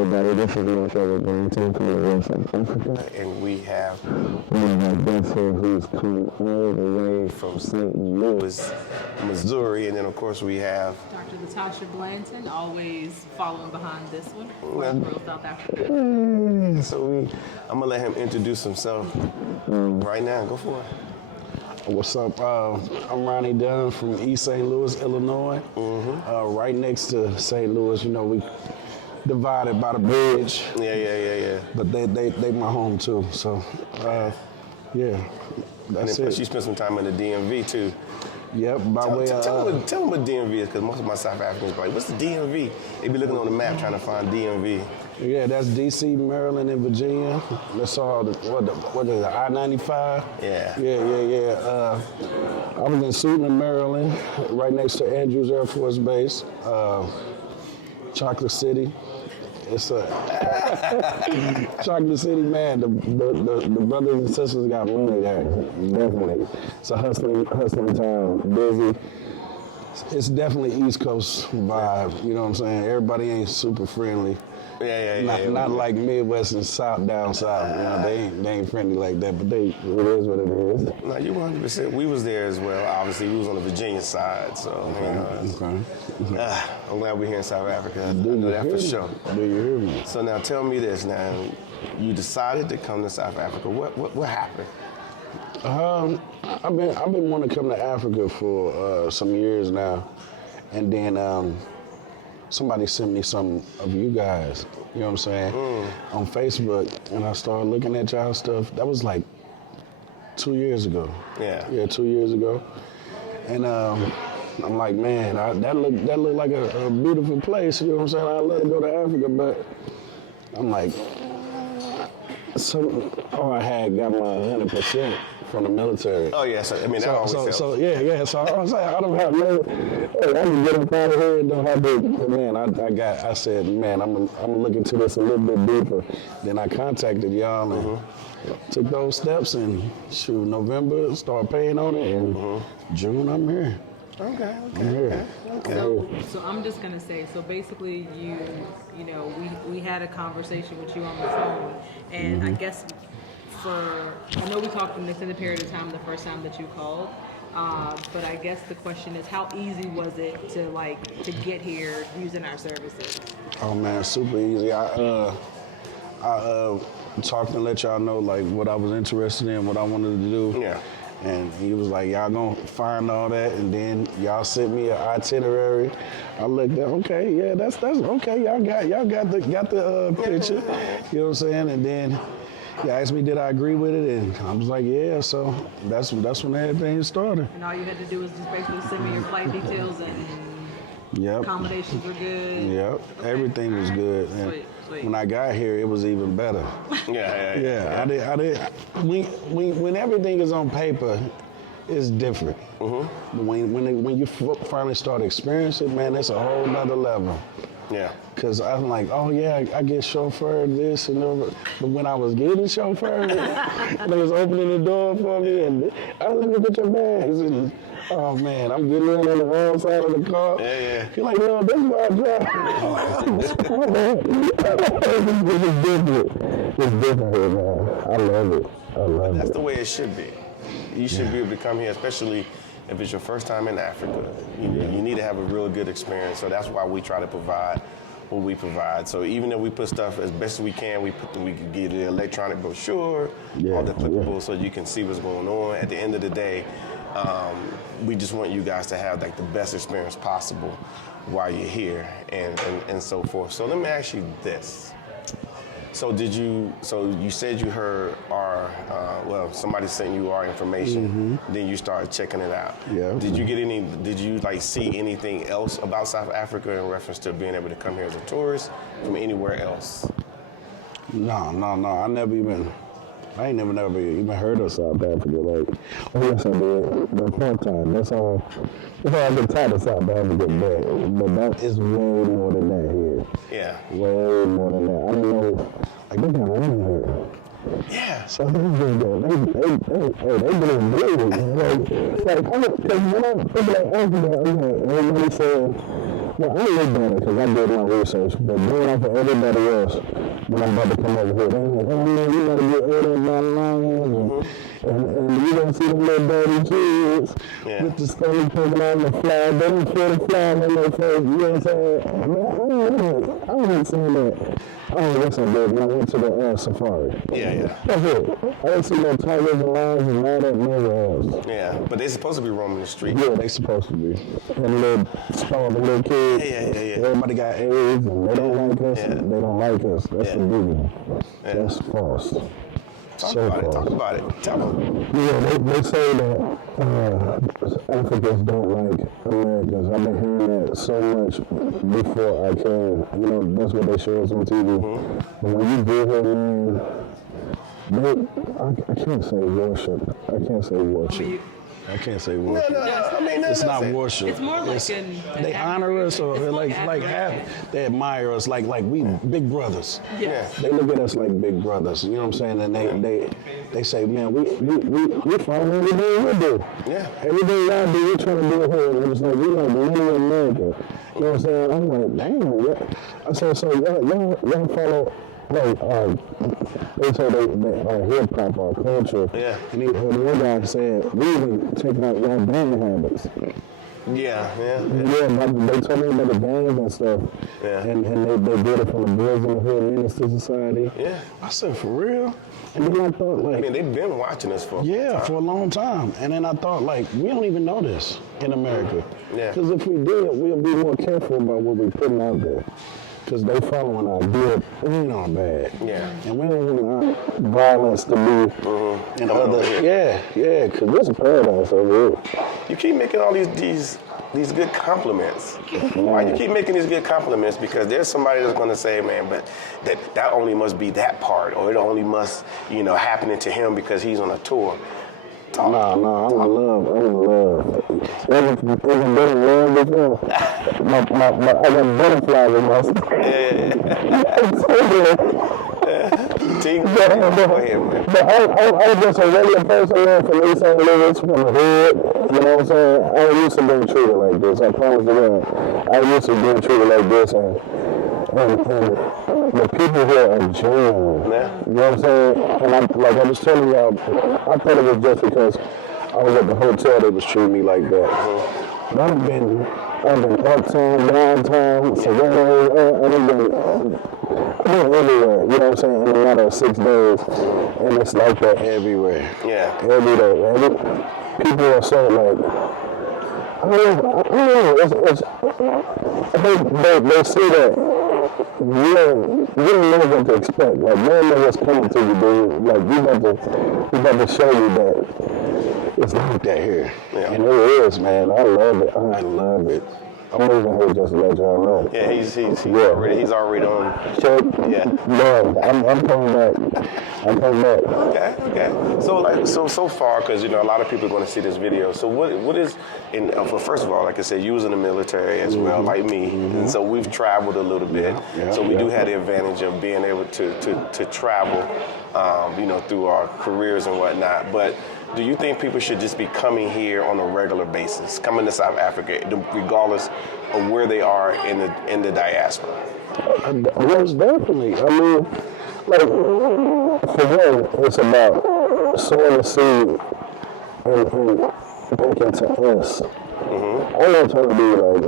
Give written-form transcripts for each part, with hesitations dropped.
everybody. This is my favorite Valentine from South Africa, and we have one of our guests here who's come all the way from St. Louis, Missouri, and then of course we have Dr. Latasha Blanton, always following behind this one, from South Africa. So I'm gonna let him introduce himself right now. Go for it. What's up? I'm Ronnie Dunn from East St. Louis, Illinois. Right next to St. Louis, you know, we divided by the bridge. Yeah. But they my home too. So, yeah, that's And it. she spent some time in the DMV too. Yep, by way of... Tell them what DMV is, because most of my South Africans are like, what's the DMV? They be looking on the map trying to find DMV. Yeah, that's D.C., Maryland, and Virginia. That's all, what is it, I-95? Yeah. Yeah. I was in Suitland, Maryland, right next to Andrews Air Force Base, Chocolate City. It's a Chocolate City, man. The brothers and sisters got money there, definitely. It's a hustling town, busy. It's definitely East Coast vibe, you know what I'm saying? Everybody ain't super friendly. Yeah. Not like Midwest and South, down South. You know, they ain't friendly like that, but it is what it is. No, you 100%. We was there as well. Obviously, we was on the Virginia side, so I'm glad we're here in South Africa. I know that for sure. Do you hear me? So now tell me this. Now, you decided to come to South Africa. What happened? I've been wanting to come to Africa for some years now, and then somebody sent me some of you guys, you know what I'm saying, on Facebook, and I started looking at y'all stuff. That was like 2 years ago. Yeah, 2 years ago. And I'm like, man, that looked like a beautiful place, you know what I'm saying? I'd love to go to Africa, but I'm like, I had got my 100% from the military. Oh yeah, so I mean that always helps. So yeah. So I was like, I don't have no. Hey, I can get up out of here and don't have to. Man, I said, man, I'm gonna look into this a little bit deeper. Then I contacted y'all and took those steps, and shoot, November started paying on it, and June I'm here. Okay. I'm here. So I'm just gonna say, so basically you know, we had a conversation with you on the phone, and I guess I know we talked for an extended period of time the first time that you called, but I guess the question is, how easy was it to get here using our services? Oh man, super easy. I talked and let y'all know like what I was interested in, what I wanted to do. Yeah. And he was like, y'all gonna find all that, and then y'all sent me an itinerary. I looked at, okay, yeah, that's okay. Y'all got the picture, you know what I'm saying? And then he asked me, did I agree with it? And I was like, yeah. So that's when everything started. And all you had to do was just basically send me your flight details, and accommodations were good. Yep, everything was good. And Sweet. when I got here, it was even better. Yeah. I did. When everything is on paper, it's different. When you finally start experiencing it, man, it's a whole nother level. Yeah. Cause I'm like, oh yeah, I get chauffeured this and that. But when I was getting chauffeured, they was opening the door for me, and I was looking at your bags, and oh man, I'm getting in on the wrong side of the car. Yeah. You're like, no, this is why I drive. It's different. It's different here, man. I love it. That's the way it should be. You should be able to come here, especially if it's your first time in Africa. You need to have a real good experience. So that's why we try to provide what we provide. So even if we put stuff as best as we can, we can get the electronic brochure, all the clickable, so you can see what's going on. At the end of the day, we just want you guys to have like the best experience possible while you're here and so forth. So let me ask you this. So you said you heard somebody sent you our information, then you started checking it out. Yeah. Did you like see anything else about South Africa in reference to being able to come here as a tourist from anywhere else? No. I ain't never even heard of South Africa. Like, oh yes I did, but part time. That's all. That's all I've been taught of South Africa, but that is way more than that here. Yeah. Way more than that. I don't know. Like they got women here. Yeah. So they doing good. Like, when I think like Africa, everybody saying, Well, I know better because I did my research, but going off of everybody else, when I'm about to come over here, they're like, oh man, you gotta get rid of my lions, and you don't see the little dirty kids with the stomach poking out the flag. They don't kill the flag on their face, you know what I'm saying? Man, I ain't saying that. Oh, yes, I did. When I went to the safari. Yeah. That's it. I didn't see no tigers and lions and all that nowhere else. Yeah, but they're supposed to be roaming the street. Yeah, they supposed to be. And little little kids. Yeah. Everybody got AIDS and they don't like us. Yeah. They don't like us. That's the big one. That's false. Talk about it. Tell them. Yeah, they say that Africans don't like Americans. I've been hearing that so much before I came. You know, that's what they show us on TV. But when you get here, man, I can't say worship. I can't say worship. I can't say worship. It's not worship. It's more like they honor us, or like they admire us, like we big brothers. Yeah. They look at us like big brothers. You know what I'm saying? And they say, man, we follow everything we do. Yeah. Everything y'all do, we're trying to do it here. And it's like we like living in America. You know what I'm saying? I'm like, damn. Yeah. I said, so y'all follow. Like, they say they hip hop, our culture. Yeah. And the one guy said, we even taking out y'all gang habits. Yeah. They told me about the gangs and stuff. Yeah. And they did it from the Boys in the Hood Minister Society. Yeah. I said, for real? And then I thought, like, I mean, they've been watching us for for a long time. And then I thought, like, we don't even know this in America. Yeah. Because if we did, we'll be more careful about what we're putting out there. Because they following our good and our bad. Yeah. And we don't want our violence to be in other. Yeah, because this is paradise over here. You keep making all these good compliments. Why you keep making these good compliments? Because there's somebody that's going to say, man, but that only must be that part, or it only must, happening to him because he's on a tour. No, I'm in love. Ever been in love before? I got butterflies in my stomach. Go ahead, man. But I was just a regular person, man, from East St. Louis, from the hood. You know what I'm saying? I ain't used to being treated like this. I promise you that. I used to being treated like this, and the people here are genuine. Yeah. You know what I'm saying? And I was telling y'all, I thought it was just because I was at the hotel they was treating me like that. But I've been uptown, downtown, Savannah, I've been everywhere, you know what I'm saying, in a matter of 6 days. And it's like that everywhere. Yeah. Every day. People are so like, I don't know, I think they see that you don't know what to expect. Like, you don't know what's coming to you, dude. Like, we about to show you that it's like that here. Yeah. And it is, man. I love it. I'm moving here just to let y'all know. Yeah, he's already on. Check. Yeah. No, I'm coming back. Okay. So far, because a lot of people are going to see this video. So what is first of all, like I said, you was in the military as well, like me, and so we've traveled a little bit. So we do have the advantage of being able to travel, through our careers and whatnot. But do you think people should just be coming here on a regular basis, coming to South Africa, regardless of where they are in the diaspora? Most definitely. I mean, like, for one, it's about sowing the seed and back into us. I'm not trying to be like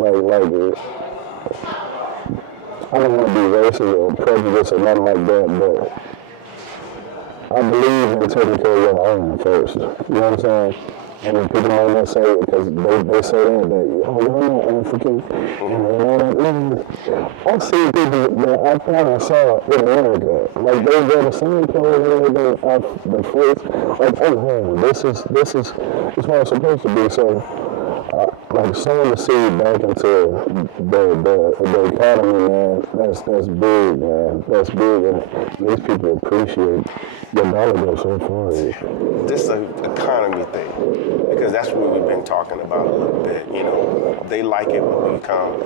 I don't want to be racist or prejudiced or nothing like that, but I believe in taking care of your own first. You know what I'm saying? And when people might not say it because they say that you're not African and all that. I see people that I thought I saw in America. Like, they wear the same clothes and everything off the face. Like, I'm home. This is what it's supposed to be. So, like, sowing the seed back into the economy, man, that's big, man. That's big, and these people appreciate the dollar goes so far. This is an economy thing, because that's what we've been talking about a little bit. They like it when we come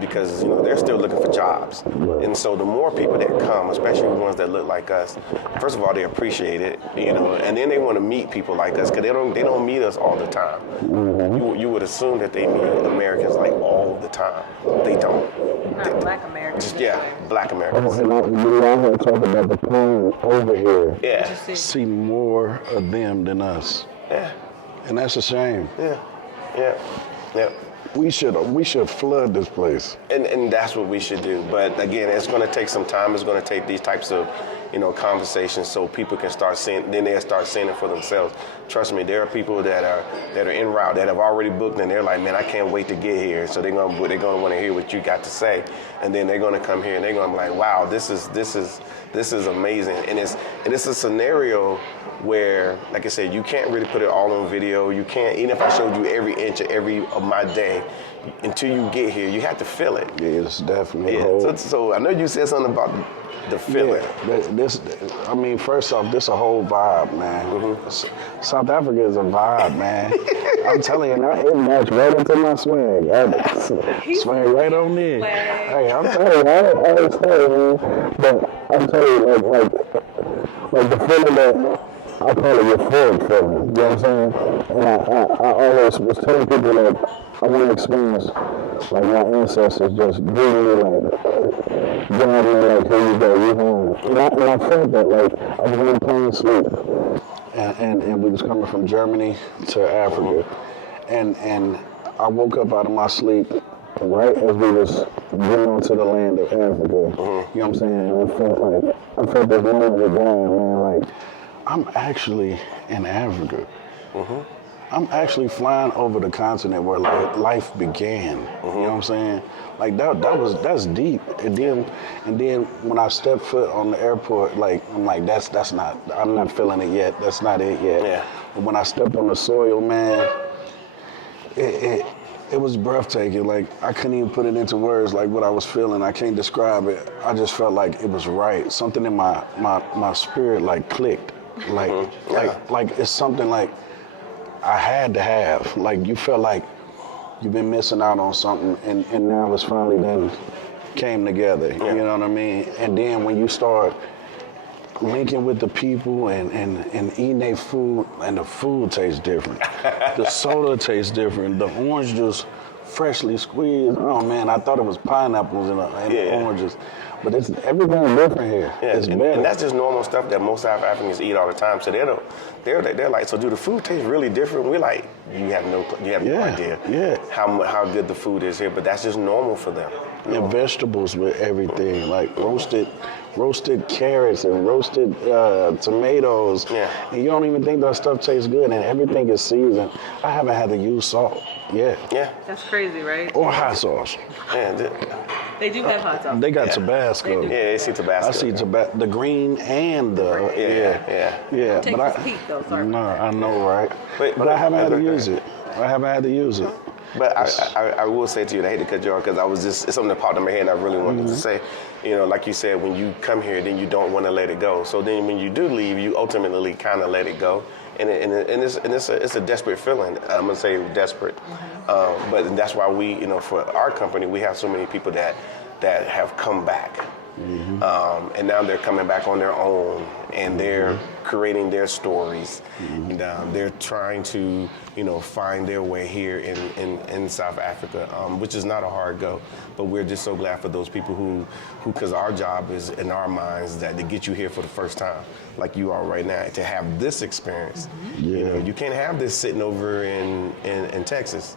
because they're still looking for jobs, and so the more people that come, especially the ones that look like us, first of all, they appreciate it, and then they want to meet people like us because they don't meet us all the time. You would assume assume that they mean Americans like all the time. They don't. Not Black Americans. Just, yeah, Black Americans. And I want to talk about the pain over here. Yeah. See more of them than us. Yeah. And that's a shame. Yeah. We should flood this place. And that's what we should do. But again, it's going to take some time. It's going to take these types of, conversations so people can start seeing. Then they'll start seeing it for themselves. Trust me, there are people that are en route that have already booked, and they're like, man, I can't wait to get here. So they're going to want to hear what you got to say, and then they're going to come here and they're going to be like, wow, this is amazing. And it's a scenario where, like I said, you can't really put it all on video. You can't, even if I showed you every inch of my day, until you get here, you have to feel it. Yeah, it's definitely a Yeah. whole... So I know you said something about the feeling. Yeah, first off, this a whole vibe, man. Mm-hmm. South Africa is a vibe, man. I'm telling you, it matched right into my swag. Swag right on in. Hey, I'm telling you, I always tell you, man. But I'm telling you, like the feeling that I call it euphoric feeling. You know what I'm saying? And I always was telling people that I want to experience like my ancestors just giving me like, grabbing me like, here you go, you're home. And I felt that like I was in plain sleep. And we was coming from Germany to Africa. And I woke up out of my sleep right as we was getting onto the land of Africa. You know what I'm saying? And I felt this moment with God, man, like, I'm actually in Africa. I'm actually flying over the continent where life began. You know what I'm saying? Like that's deep. And then when I stepped foot on the airport, like I'm like I'm not feeling it yet. That's not it yet. Yeah. But when I stepped on the soil, man, it was breathtaking. Like I couldn't even put it into words. Like what I was feeling, I can't describe it. I just felt like it was right. Something in my spirit like clicked. Like it's something like I had to have. Like you felt like you've been missing out on something, and now it's finally then came together. You know what I mean? And then when you start linking with the people and eating their food, and the food tastes different. The soda tastes different. The orange juice freshly squeezed. Oh man, I thought it was pineapples and oranges. But it's everything different here. Yeah, it's better. And that's just normal stuff that most South Africans eat all the time. So they're like, so do the food taste really different? We're like, you have no idea how good the food is here. But that's just normal for them. And vegetables with everything, like roasted carrots and roasted tomatoes. Yeah. And you don't even think that stuff tastes good, and everything is seasoned. I haven't had to use salt yet. Yeah. That's crazy, right? Or hot sauce. Yeah. They do have hot sauce. They got Tabasco. They see Tabasco. I see the green and the Yeah. Texas Pete though, sorry. No, I know, right? But I haven't had to use it. But I will say to you, and I hate to cut you off because it's something that popped in my head and I really wanted to say. Like you said, when you come here, then you don't want to let it go. So then when you do leave, you ultimately kind of let it go. And it's a desperate feeling. I'm gonna say desperate, but that's why we, for our company, we have so many people that have come back, and now they're coming back on their own, and they're creating their stories, and they're trying to, find their way here in South Africa, which is not a hard go. But we're just so glad for those people who, because our job is in our minds that to get you here for the first time, like you are right now, to have this experience. You can't have this sitting over in Texas.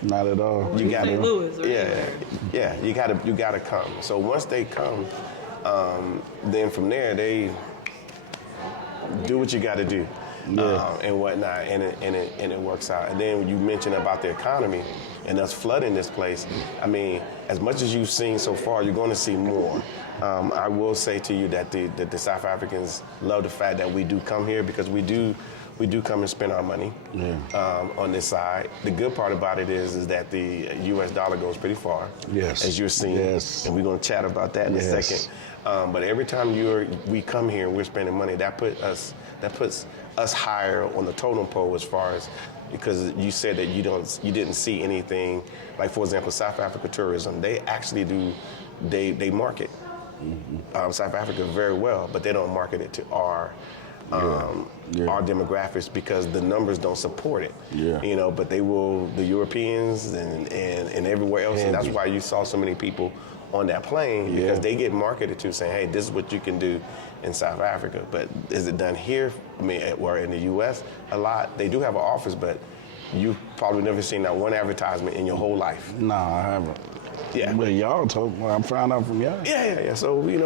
Not at all. You got St. Louis, right? You gotta come. So once they come, then from there they do what you got to do. And whatnot, and it works out. And then when you mentioned about the economy and us flooding this place, I mean, as much as you've seen so far, you're going to see more. I will say to you that the South Africans love the fact that we do come here because we do come and spend our money on this side. The good part about it is that the U.S. dollar goes pretty far, as you're seeing, and we're going to chat about that in a second. But every time we come here and we're spending money, that puts us higher on the totem pole as far as, because you said that you didn't see anything like, for example, South Africa tourism. They actually they market South Africa very well, but they don't market it to our our demographics because the numbers don't support it. Yeah. You know, but they will, the Europeans and everywhere else, and that's why you saw so many people on that plane because they get marketed to saying, hey, this is what you can do in South Africa. But is it done here? I mean, or in the U.S. a lot? They do have an office, but you've probably never seen that one advertisement in your whole life. No, I haven't. Yeah. But y'all told me, I found out from y'all. Yeah. So, we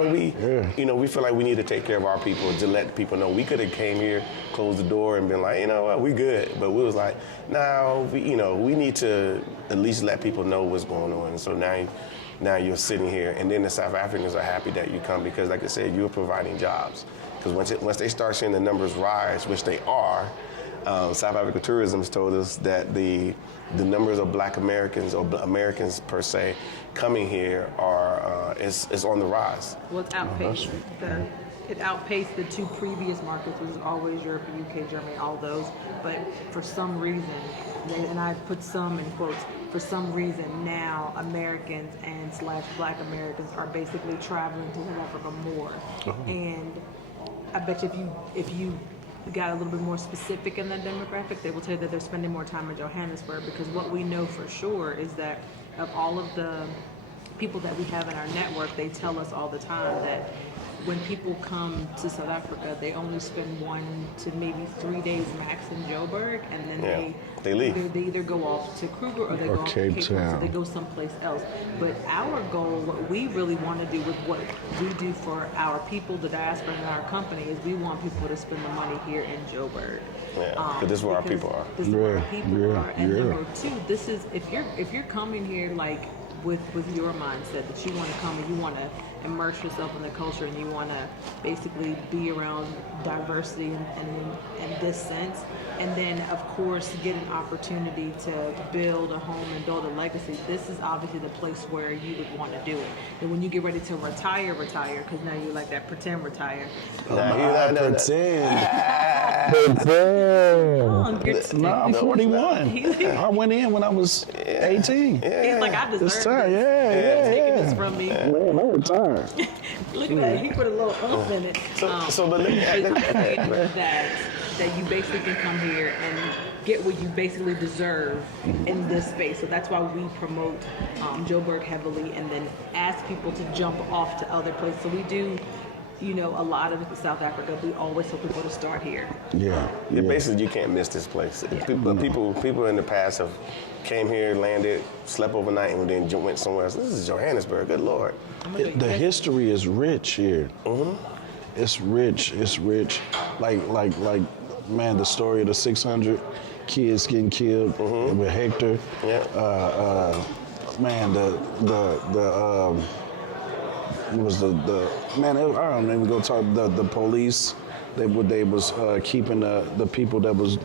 feel like we need to take care of our people to let people know. We could have came here, closed the door, and been like, you know what, we good. But we was like, no, we need to at least let people know what's going on. And so now you're sitting here, and then the South Africans are happy that you come because, like I said, you're providing jobs. Because once they start seeing the numbers rise, which they are, South Africa Tourism has told us that the numbers of Black Americans or Americans per se coming here are is on the rise. Well, it's outpaced. It outpaced the two previous markets, which was always Europe, UK, Germany, all those. But for some reason, and I put some in quotes, for some reason now Americans and / Black Americans are basically traveling to South Africa more. And I bet you if you got a little bit more specific in that demographic, they will tell you that they're spending more time in Johannesburg, because what we know for sure is that of all of the people that we have in our network, they tell us all the time that when people come to South Africa, they only spend 1 to maybe 3 days max in Joburg, and then they leave. They either go off to Kruger or they go off to Cape Town, so they go someplace else. But our goal, what we really want to do with what we do for our people, the diaspora and our company, is we want people to spend the money here in Joburg. Yeah, this is where our people are. This is where our people are. And number two, this is if you're coming here like with your mindset that you want to come and you want to immerse yourself in the culture and you want to basically be around diversity in this sense, and then of course get an opportunity to build a home and build a legacy, this is obviously the place where you would want to do it. And when you get ready to retire, because now you like that pretend retire. Pretend. No, I'm 41. I went in when I was 18. He's like, I deserve This time, this. Taking this from me. Man, I'm retired. Look at that. He put a little oomph in it. So but let me that you basically can come here and get what you basically deserve in this space. So that's why we promote Joburg heavily, and then ask people to jump off to other places. So we do, a lot of it in South Africa. We always tell people to start here. Yeah. Basically, you can't miss this place. Yeah. But people in the past have came here, landed, slept overnight, and then went somewhere else. This is Johannesburg. Good Lord. The history is rich here. It's rich. It's rich. Like, man, the story of the 600 kids getting killed with Hector. Yeah. Man, I don't even go talk the police. They was keeping the people that was,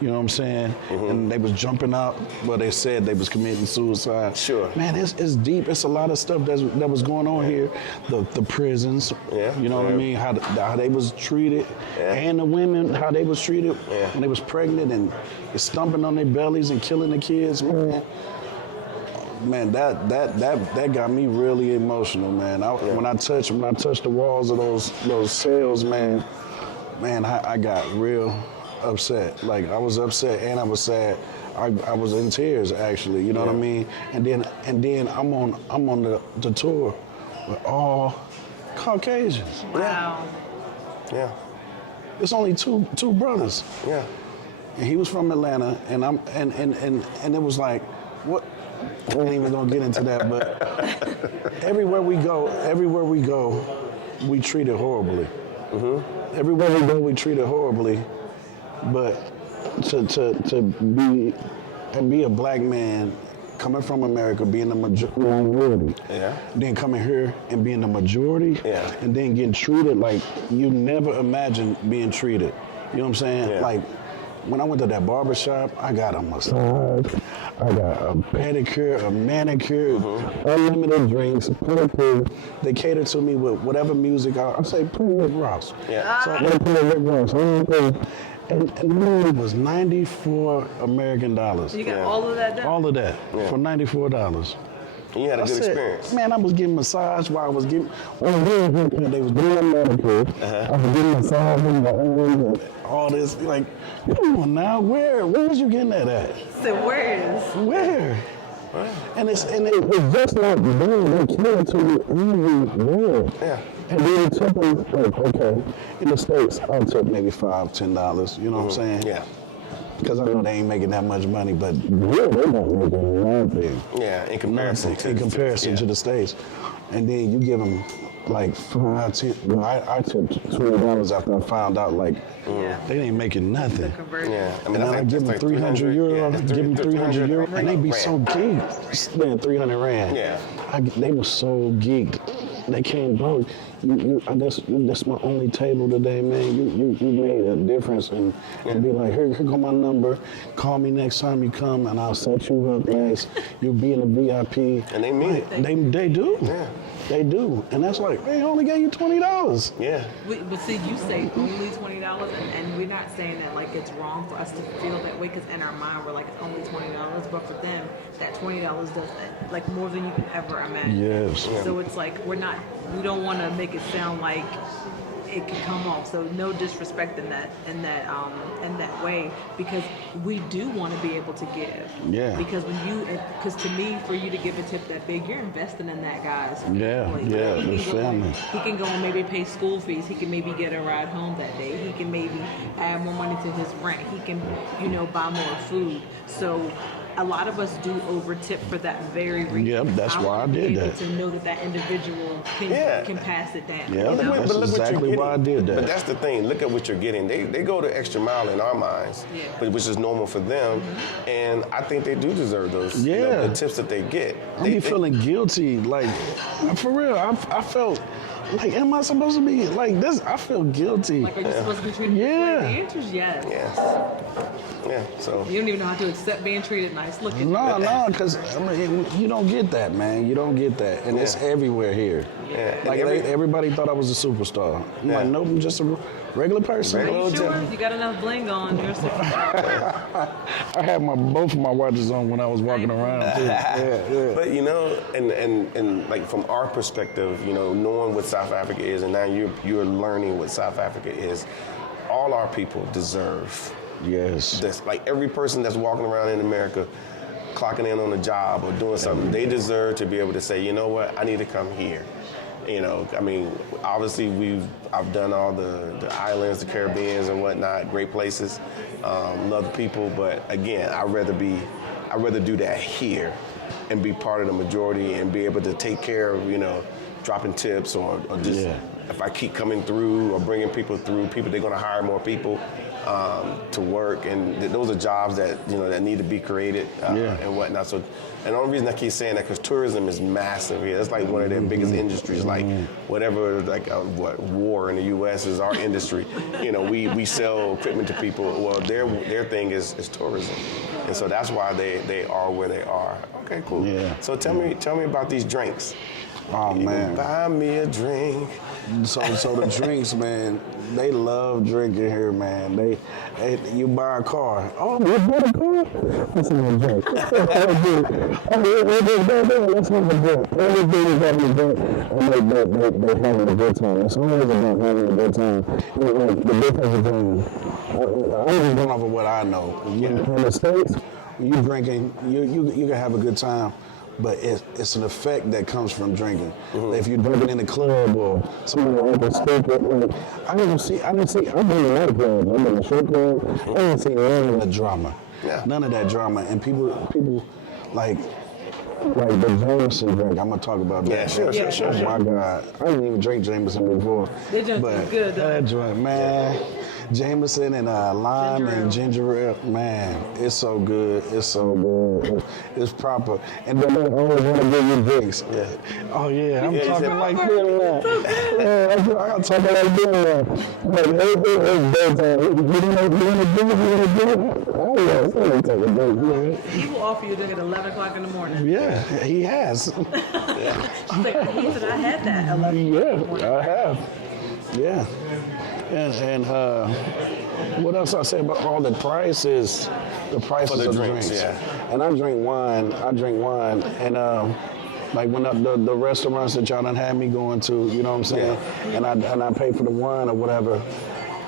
you know what I'm saying, and they was jumping out. Well, they said they was committing suicide. Sure. Man, it's deep. It's a lot of stuff that was going on here. The prisons. Yeah. You know what I mean? How they was treated, and the women how they was treated when they was pregnant and stomping on their bellies and killing the kids. Man, that got me really emotional, man. When I touched the walls of those cells, man, I got real upset. Like, I was upset and I was sad. I was in tears, actually. You know what I mean? And then I'm on the tour with all Caucasians. Wow. Yeah. It's only two brothers. Yeah. And he was from Atlanta, and it was like, what? I ain't even gonna get into that, but everywhere we go, we treated horribly. Everywhere we go, we treated horribly. But to be a black man coming from America, being the minority, then coming here and being the majority, and then getting treated like you never imagined being treated. You know what I'm saying? Yeah. Like, when I went to that barber shop, I got a massage, I got a pedicure, a manicure, unlimited drinks, they cater to me with whatever music. I say, play Rick Ross. Yeah. So I play Rick Ross. And it was $94 American. You got all of that done? All of that for $94. And you had a good experience. Man, I was getting massage while I was getting. They was doing medical. I was getting massage and all this. Like, come on now, where's you getting that at? So Where? And it's just like they kill it to you everywhere. Yeah. And then tipping, like, okay, in the States, I'll tip maybe $5, $10. You know what I'm saying? Yeah. Because I know they ain't making that much money, but yeah, they're not making nothing. Yeah, in comparison To the States. And then you give them like $5, $10. I tipped $20 after I found out like they ain't making nothing. Yeah, I mean, And then I give them 300 euro, give them 300 euro, and they be so geeked. Man, 300 rand. Yeah. They were so geeked. They came, bro. That's my only table today, man. You made a difference, and be like, here go my number. Call me next time you come, and I'll set you up nice. You'll be in the VIP. And they mean it. They do. Yeah. They do, and that's like they only gave you $20. Yeah. But see, you say only $20, and we're not saying that like it's wrong for us to feel that way, because in our mind we're like it's only $20, but for them that $20 does like more than you can ever imagine. Yes. So it's like we don't want to make it sound like it can come off. So no disrespect in that way, because we do want to be able to give. Yeah. Because to me, for you to give a tip that big, you're investing in that guy's family. The family. He can go and maybe pay school fees. He can maybe get a ride home that day. He can maybe add more money to his rent. He can, buy more food. So a lot of us do over tip for that very reason. Yep, that's why I did that. To know that individual can pass it down. Yeah, that's exactly why I did that. But that's the thing. Look at what you're getting. They go the extra mile in our minds, which is normal for them. Mm-hmm. And I think they do deserve those the tips that they get. They feeling guilty. Like, for real, I felt like, am I supposed to be like this? I feel guilty. Like, are you supposed to be treated like the answer's yes. Yeah, so. You don't even know how to accept being treated nice. Look at No, because you don't get that, man. You don't get that. And it's everywhere here. Yeah. Like, everybody thought I was a superstar. I'm like, nope, I'm just a regular person. Are you sure? You got enough bling on. You're a superstar. I had both of my watches on when I was walking around, too. Yeah. But, and like from our perspective, knowing what South Africa is, and now you're learning what South Africa is, all our people deserve. Yes. That's like every person that's walking around in America, clocking in on a job or doing something, they deserve to be able to say, you know what, I need to come here. I mean, obviously I've done all the islands, the Caribbeans and whatnot, great places, love the people, but again, I'd rather do that here and be part of the majority and be able to take care of, dropping tips or just if I keep coming through or bringing people through, they're going to hire more people to work, and those are jobs that that need to be created and whatnot. So, and the only reason I keep saying that because tourism is massive here. It's like one of their biggest industries. Like whatever, like war in the U.S. is our industry. We sell equipment to people. Well, their thing is tourism, and so that's why they are where they are. Okay, cool. Yeah. So tell me about these drinks. Oh, man. Buy me a drink. So the drinks, man, they love drinking here, man. You buy a car. Oh, you bought a car? Let's have a drink. Let's have a drink. Everything is having a drink. And they having a good time. It's always about having a good time. The difference between, I'm just going off of what I know. In the States, you drinking, you can have a good time. But it's an effect that comes from drinking. Mm-hmm. If you're drinking in the club or somewhere like a stupid, I've been in a lot of clubs. I've been in a strip club. I didn't see none of the drama. Yeah. None of that drama. And people like the Jameson drink. I'm gonna talk about that. Yeah, sure. Oh my God, I didn't even drink Jameson before. They just good. That joint, man. Jameson and lime and ginger ale, man, it's so good. It's proper. And then they always want to give you drinks. Yeah. Oh yeah, I'm talking like this. Yeah, I'm talking like this. Like it's bedtime. You want to do it? Oh yeah, it's gonna take a drink. He will offer you a drink at 11 o'clock in the morning. Yeah, he has. He said I had that at 11 o'clock in the morning. I have. Yeah. And what else I say about all the prices? The prices of the drinks. Yeah. And I drink wine. And Like when the restaurants that y'all done had me going to, you know what I'm saying? And I pay for the wine or whatever.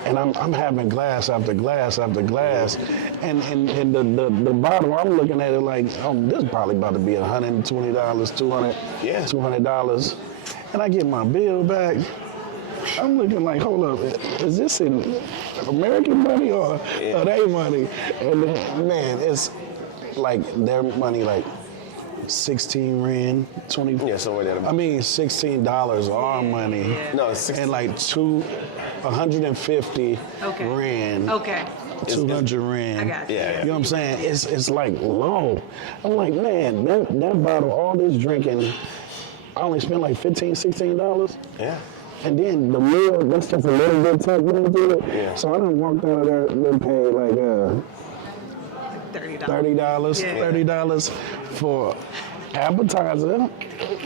And I'm having glass after glass after glass. And the bottle, I'm looking at it like, oh, this is probably about to be $120, $200. And I get my bill back. I'm looking like, hold up, is this in American money or their money? And man, it's like their money, like 16 Rand, 20. Yeah, somewhere there. I mean, $16 our money. Yeah. No, it's 60. And like 150 Rand. Okay. 200 Rand. I got you. Yeah. You know what I'm saying? It's like low. I'm like, man, that bottle, all this drinking, I only spent like $15, $16. Yeah. And then the meal, that's just a little bit tucked into it. Yeah. So I done walked out of there and paid like $30. $30 for appetizer,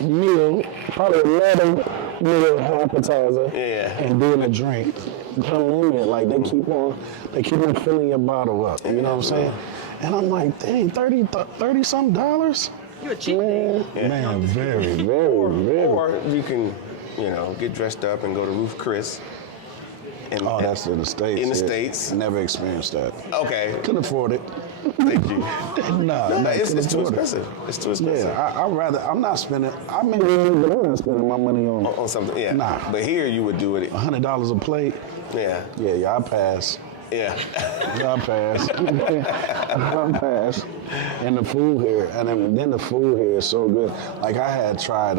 meal, probably another meal appetizer, and then a drink. Unlimited, like they keep on filling your bottle up. You know what I'm saying? And I'm like, dang, 30 some dollars? You're a cheap Man, man, very, very. Or you can, get dressed up and go to Ruth Chris. And, Oh, that's in the States. In the States. Never experienced that. Okay. Couldn't afford it. Thank you. No, It's too expensive. It's too expensive. Yeah, I'm not spending, I may even, but I'm not spending my money On something, yeah. Nah. But here you would do it. $100 a plate. Yeah. Yeah, I pass. Yeah. I pass. I pass. And the food here, and then the food here is so good. Like I had tried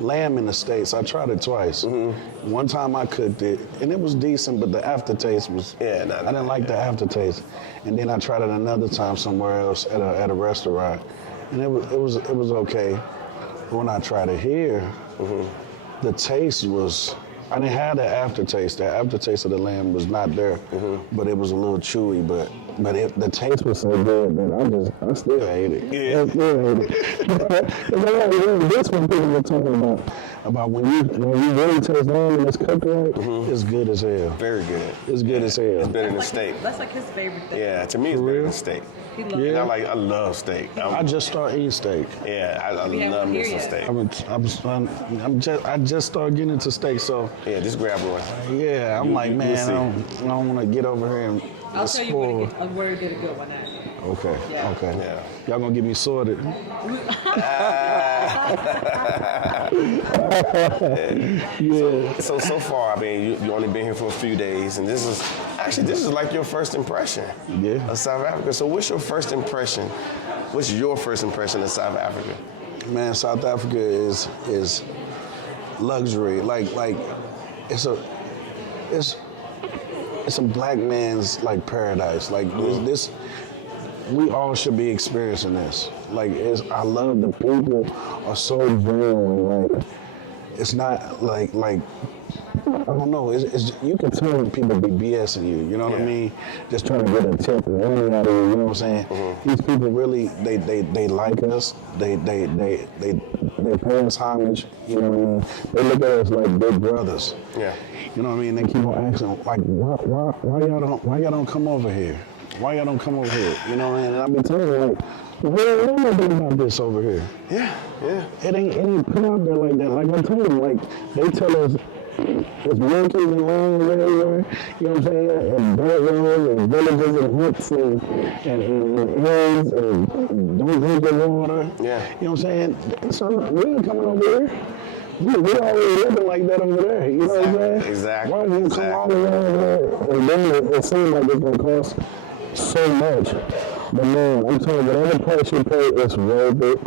lamb in the States. I tried it twice. Mm-hmm. One time I cooked it, and it was decent, but the aftertaste was. I didn't like the aftertaste. And then I tried it another time somewhere else at a restaurant, and it was okay. But when I tried it here, the taste was. I didn't have the aftertaste. The aftertaste of the lamb was not there, but it was a little chewy. But the taste was so good that I still ate it. Yeah. I still ate it. This one people were talking about when you really taste lamb and it's cooked right, it's good as hell. Very good. It's good as hell. It's better than steak. That's like his favorite thing. Yeah, to me it's better than steak. He loves And it. I love steak. I just started eating steak. Yeah, I haven't love me here some yet. steak. I just started getting into steak, so Yeah, just grab one. yeah, I'm like, you'll man, see. I don't want to get over here and I'll tell you spoil. where to get a good one at. Okay, Yeah. okay. Yeah. Y'all gonna get me sorted. Yeah. So far, I mean, you only been here for a few days, and this is like your first impression of South Africa. So what's your first impression? What's your first impression of South Africa? Man, South Africa is luxury. Like it's a black man's like paradise. Like this we all should be experiencing this. Like I love the people are so genuine. Like it's not like I don't know. It's you can tell when people be BSing you. You know what I mean? Just trying to get a tip and money out of you. You know what I'm saying? These people really they like us. They pay us homage. You know what I mean? They look at us like big brothers. Yeah. You know what I mean? They keep on asking like, why y'all don't come over here? Why y'all don't come over here? You know what I mean? And I've been telling them like, we don't know nothing about this over here. Yeah. It ain't put out there like that. Like I told them, like they tell us it's monkeys and lions everywhere. You know what I'm saying? And burgers and villages and huts and hills and don't drink the water. Yeah. You know what I'm saying? So we ain't coming over here. We already living like that over there. You know what I'm saying? Exactly. Why you come all the way over there? And then it seems like it's gonna cost so much. But man, I'm telling you, whatever price you pay, it's worth it.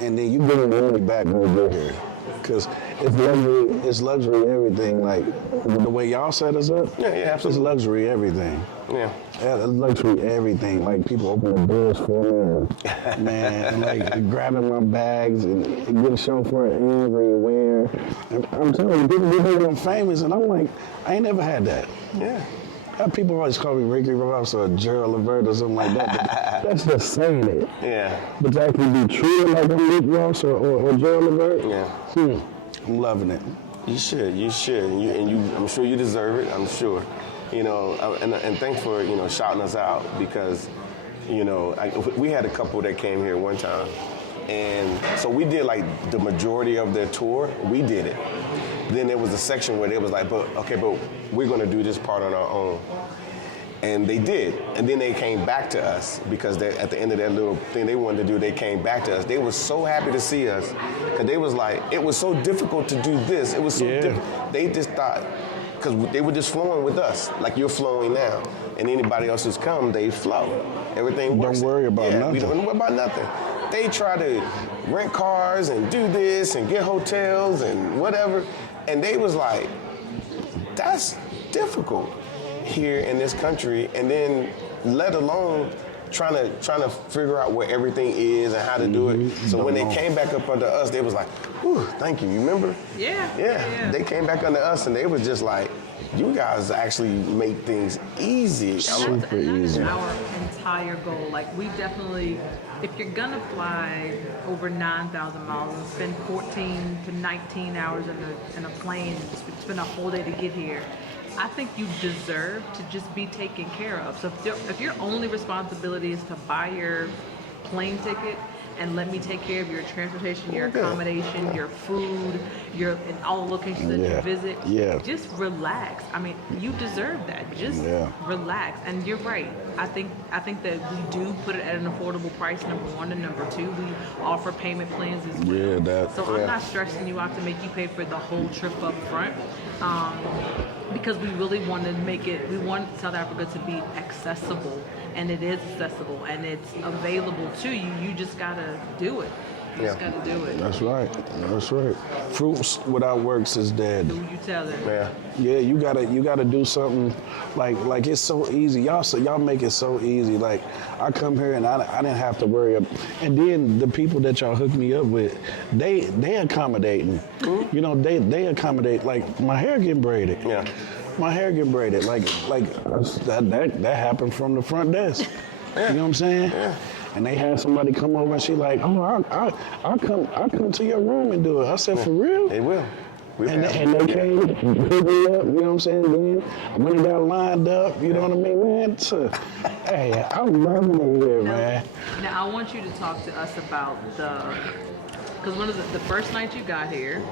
And then you get the money back when you get here. Because it's luxury everything. Like the way y'all set us up, Yeah, absolutely. it's luxury everything. Yeah. Yeah, it's luxury everything. Like people open the doors for me, and, man, and like grabbing my bags and getting chauffeur everywhere. And I'm telling you, people be thinking I'm famous, and I'm like, I ain't never had that. Yeah. People always call me Ricky Ross or Gerald Levert or something like that. But that's just saying it. Yeah. But to actually be treated like I'm Rick Ross or Gerald Levert, Yeah. I'm loving it. You should, and you. I'm sure you deserve it. I'm sure, and thanks for shouting us out because, we had a couple that came here one time, And so we did like the majority of their tour. We did it. Then there was a section where they was like, but we're gonna do this part on our own. And they did. And then they came back to us because at the end of that little thing they wanted to do, they came back to us. They were so happy to see us because they was like, it was so difficult to do this. It was so difficult. They just thought, because they were just flowing with us, like you're flowing now. And anybody else who's come, they flow. Everything works. Don't worry about nothing. We don't worry about nothing. They try to rent cars and do this and get hotels and whatever. And they was like, that's difficult here in this country, and then let alone trying to figure out where everything is and how to do it. So when they came back up under us, they was like, whew, thank you, you remember? Yeah. They came back under us and they was just like, you guys actually make things easy. Super easy. That's our entire goal. Like, we definitely, if you're gonna fly over 9,000 miles and spend 14 to 19 hours in a plane and spend a whole day to get here, I think you deserve to just be taken care of. So if your only responsibility is to buy your plane ticket and let me take care of your transportation, your accommodation, your food, in all the locations that you visit, just relax. I mean, you deserve that. Just relax. And you're right. I think that we do put it at an affordable price, number one, and number two, we offer payment plans as well. I'm not stressing you out to make you pay for the whole trip up front. Because we really want to we want South Africa to be accessible, and it is accessible, and it's available to you. You just gotta do it. You just gotta do it. That's right. Fruits without works is dead. Do you tell it? Yeah, you gotta do something like it's so easy. Y'all make it so easy. Like, I come here and I didn't have to worry. And then the people that y'all hook me up with, they accommodating. You know, they accommodate. Like, my hair getting braided. My hair getting braided. Like that happened from the front desk. You know what I'm saying? And they had somebody come over and she like, oh, I'll come to your room and do it. I said, for real? They will. And they came, picked me up, you know what I'm saying? Then I went and got lined up, you know what I mean, man? Hey, I'm loving it here, man. Now, I want you to talk to us about because one of the first night you got here,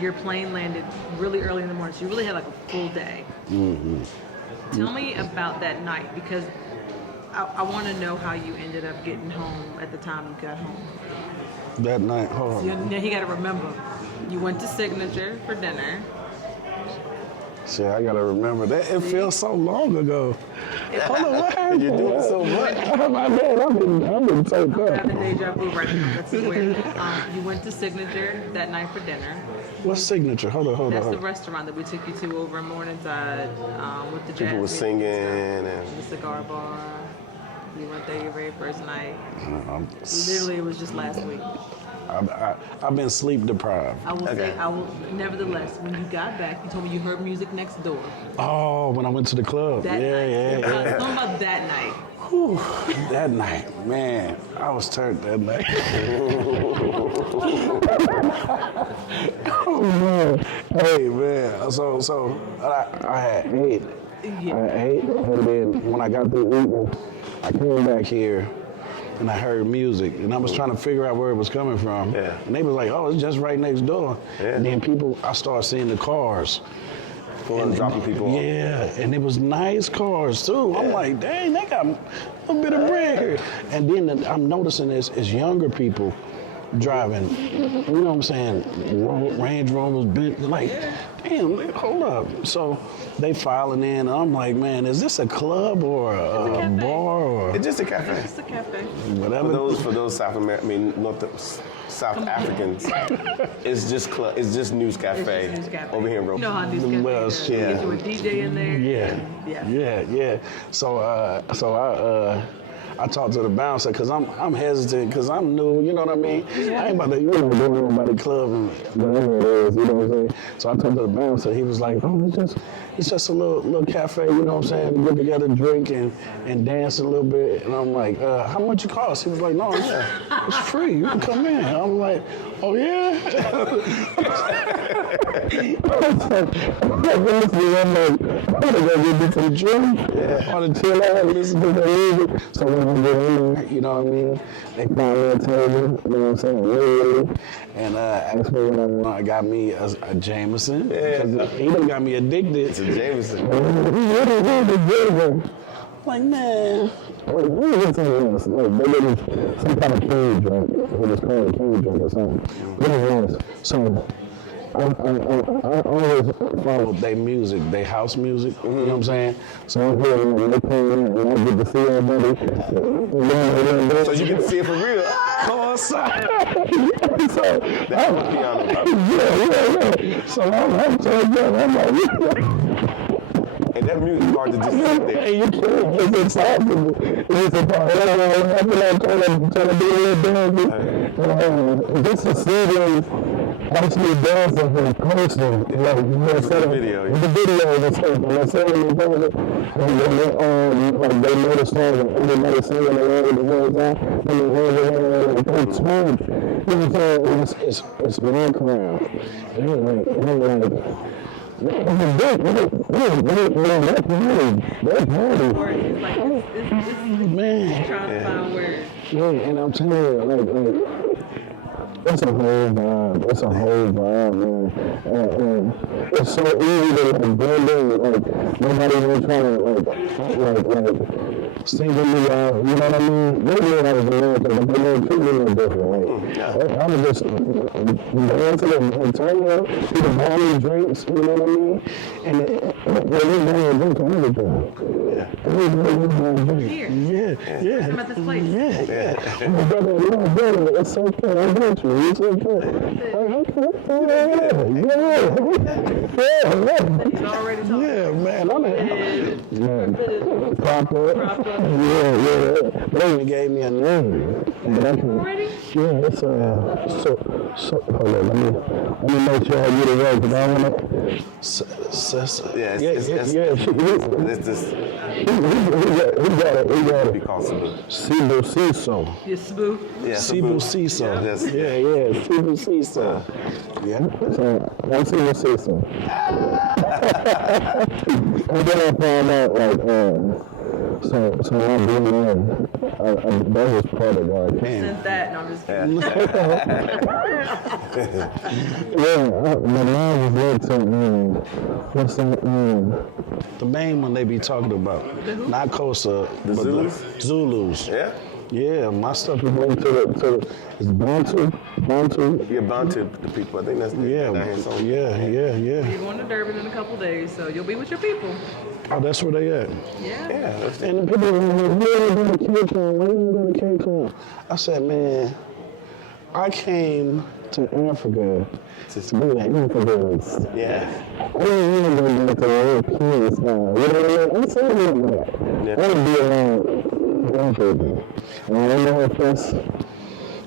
your plane landed really early in the morning, so you really had like a full day. Tell me about that night, because I want to know how you ended up getting home at the time you got home. That night, hold on. Now, you got to remember, you went to Signature for dinner. See, I got to remember that. It feels so long ago. Hold on, what happened? You're doing so much. My bad, I've been taken I have up. the deja vu right now. That's weird. You went to Signature that night for dinner. What's Signature? Hold on. That's the restaurant that we took you to over in Morningside with the jazz People were music singing and and the cigar bar. You went there your very first night. Literally, it was just last week. I've been sleep deprived. I will say, nevertheless, when you got back, you told me you heard music next door. Oh, when I went to the club. That Yeah. Tell me about that night. Whew, that night, man, I was turned that night. Oh man, hey man. So I had ate. And then when I got through eating, I came back here and I heard music, and I was trying to figure out where it was coming from. And they was like, "Oh, it's just right next door." And then I started seeing the cars. and dropping people off. Yeah, and it was nice cars too. I'm like, dang, they got a bit of bread here. And then I'm noticing is younger people driving, you know what I'm saying, Range Rovers, like, damn, hold up. So they filing in, and I'm like, man, is this a club or a bar or? It's just a cafe. It's a cafe. Whatever. For those South Africans, it's just It's just News Cafe, News Cafe. over here in You know how News Cafe Well, is. yeah. Get you a DJ in there. Yeah. So I talked to the bouncer because I'm hesitant because I'm new, you know what I mean? I ain't about to, go to nobody club and whatever it is, you know what I'm saying? So I talked to the bouncer. He was like, oh, it's just a little cafe, you know what I'm saying? Get together, drink and dance a little bit. And I'm like, how much it cost? He was like, no, it's free. You can come in. I was like, oh yeah? I'm gonna go get me some gym. I want to chill out, listen to the music. So when I get in there, you know what I mean? They find me a table, you know what I'm saying? Really. And asked me what I want. I got me a Jameson. Because he done got me addicted to Jameson. Like, man, what is this? Like, they did some kind of cage drink. It was called a cage drink or something. Really nice. So, I always follow their music, their house music, you know what I'm saying? So I'm here and they play and I get to see everybody. So you get to see it for real? Oh, sorry. That's what piano about. Yeah. So I'm so young, I'm like, and that music is hard to just sit there. Hey, you can't. It's impossible. It's impossible. I feel like trying to be a little dancing. This is serious. Actually dancing for posting. Like, you know, the video. The video and stuff. And I said in the video, and they know the song and everybody singing along with the whole time. And they tuned. You know what I'm saying? It's background. And I'm like, man. Trying to find words. Yeah, and I'm telling you, like, it's a whole vibe. It's a whole vibe, man. And it's so easy to like blend in. Like nobody even trying to like single me out. You know what I mean? They knew I was American, but they didn't treat me no different. Like I was just dancing and turning up, people buying me drinks. You know what I mean? And they buying drinks and everything. Here. Yeah. I'm at this place. Yeah. My brother, it's okay. I'm with you. It's okay. It's already talking. Yeah, man. Prop up. Yeah. They even gave me a name. But I can, Already? yeah, it's so hold on, let me make sure I get it right, because I want to It's this. he got it. Because of the Cebu Ciso. You spoo. Cebu Ciso. Yes. Yeah, Cebu Ciso. Yeah, so I'm Cebu Ciso. And then I found out, like, so I'm doing that. That was part of why I came. Since that, no, I'm just kidding. My mom was led to, what's that, the main one they be talking about. Not Kosa, The but Zulus? the Zulus. Yeah? Yeah, my stuff is linked to the it's Bantu. Yeah, Bantu, the people. I think that's the Yeah. You're going to Durban in a couple days, so you'll be with your people. Oh, that's where they at. Yeah. And the people were going to Cape Town. When you going to Cape Town? I said, man, I came to Africa to be like infidels. Yeah. I didn't even go back to the European style. You know what I mean? I'm saying that. I want to be around Africa. And I don't know if that's,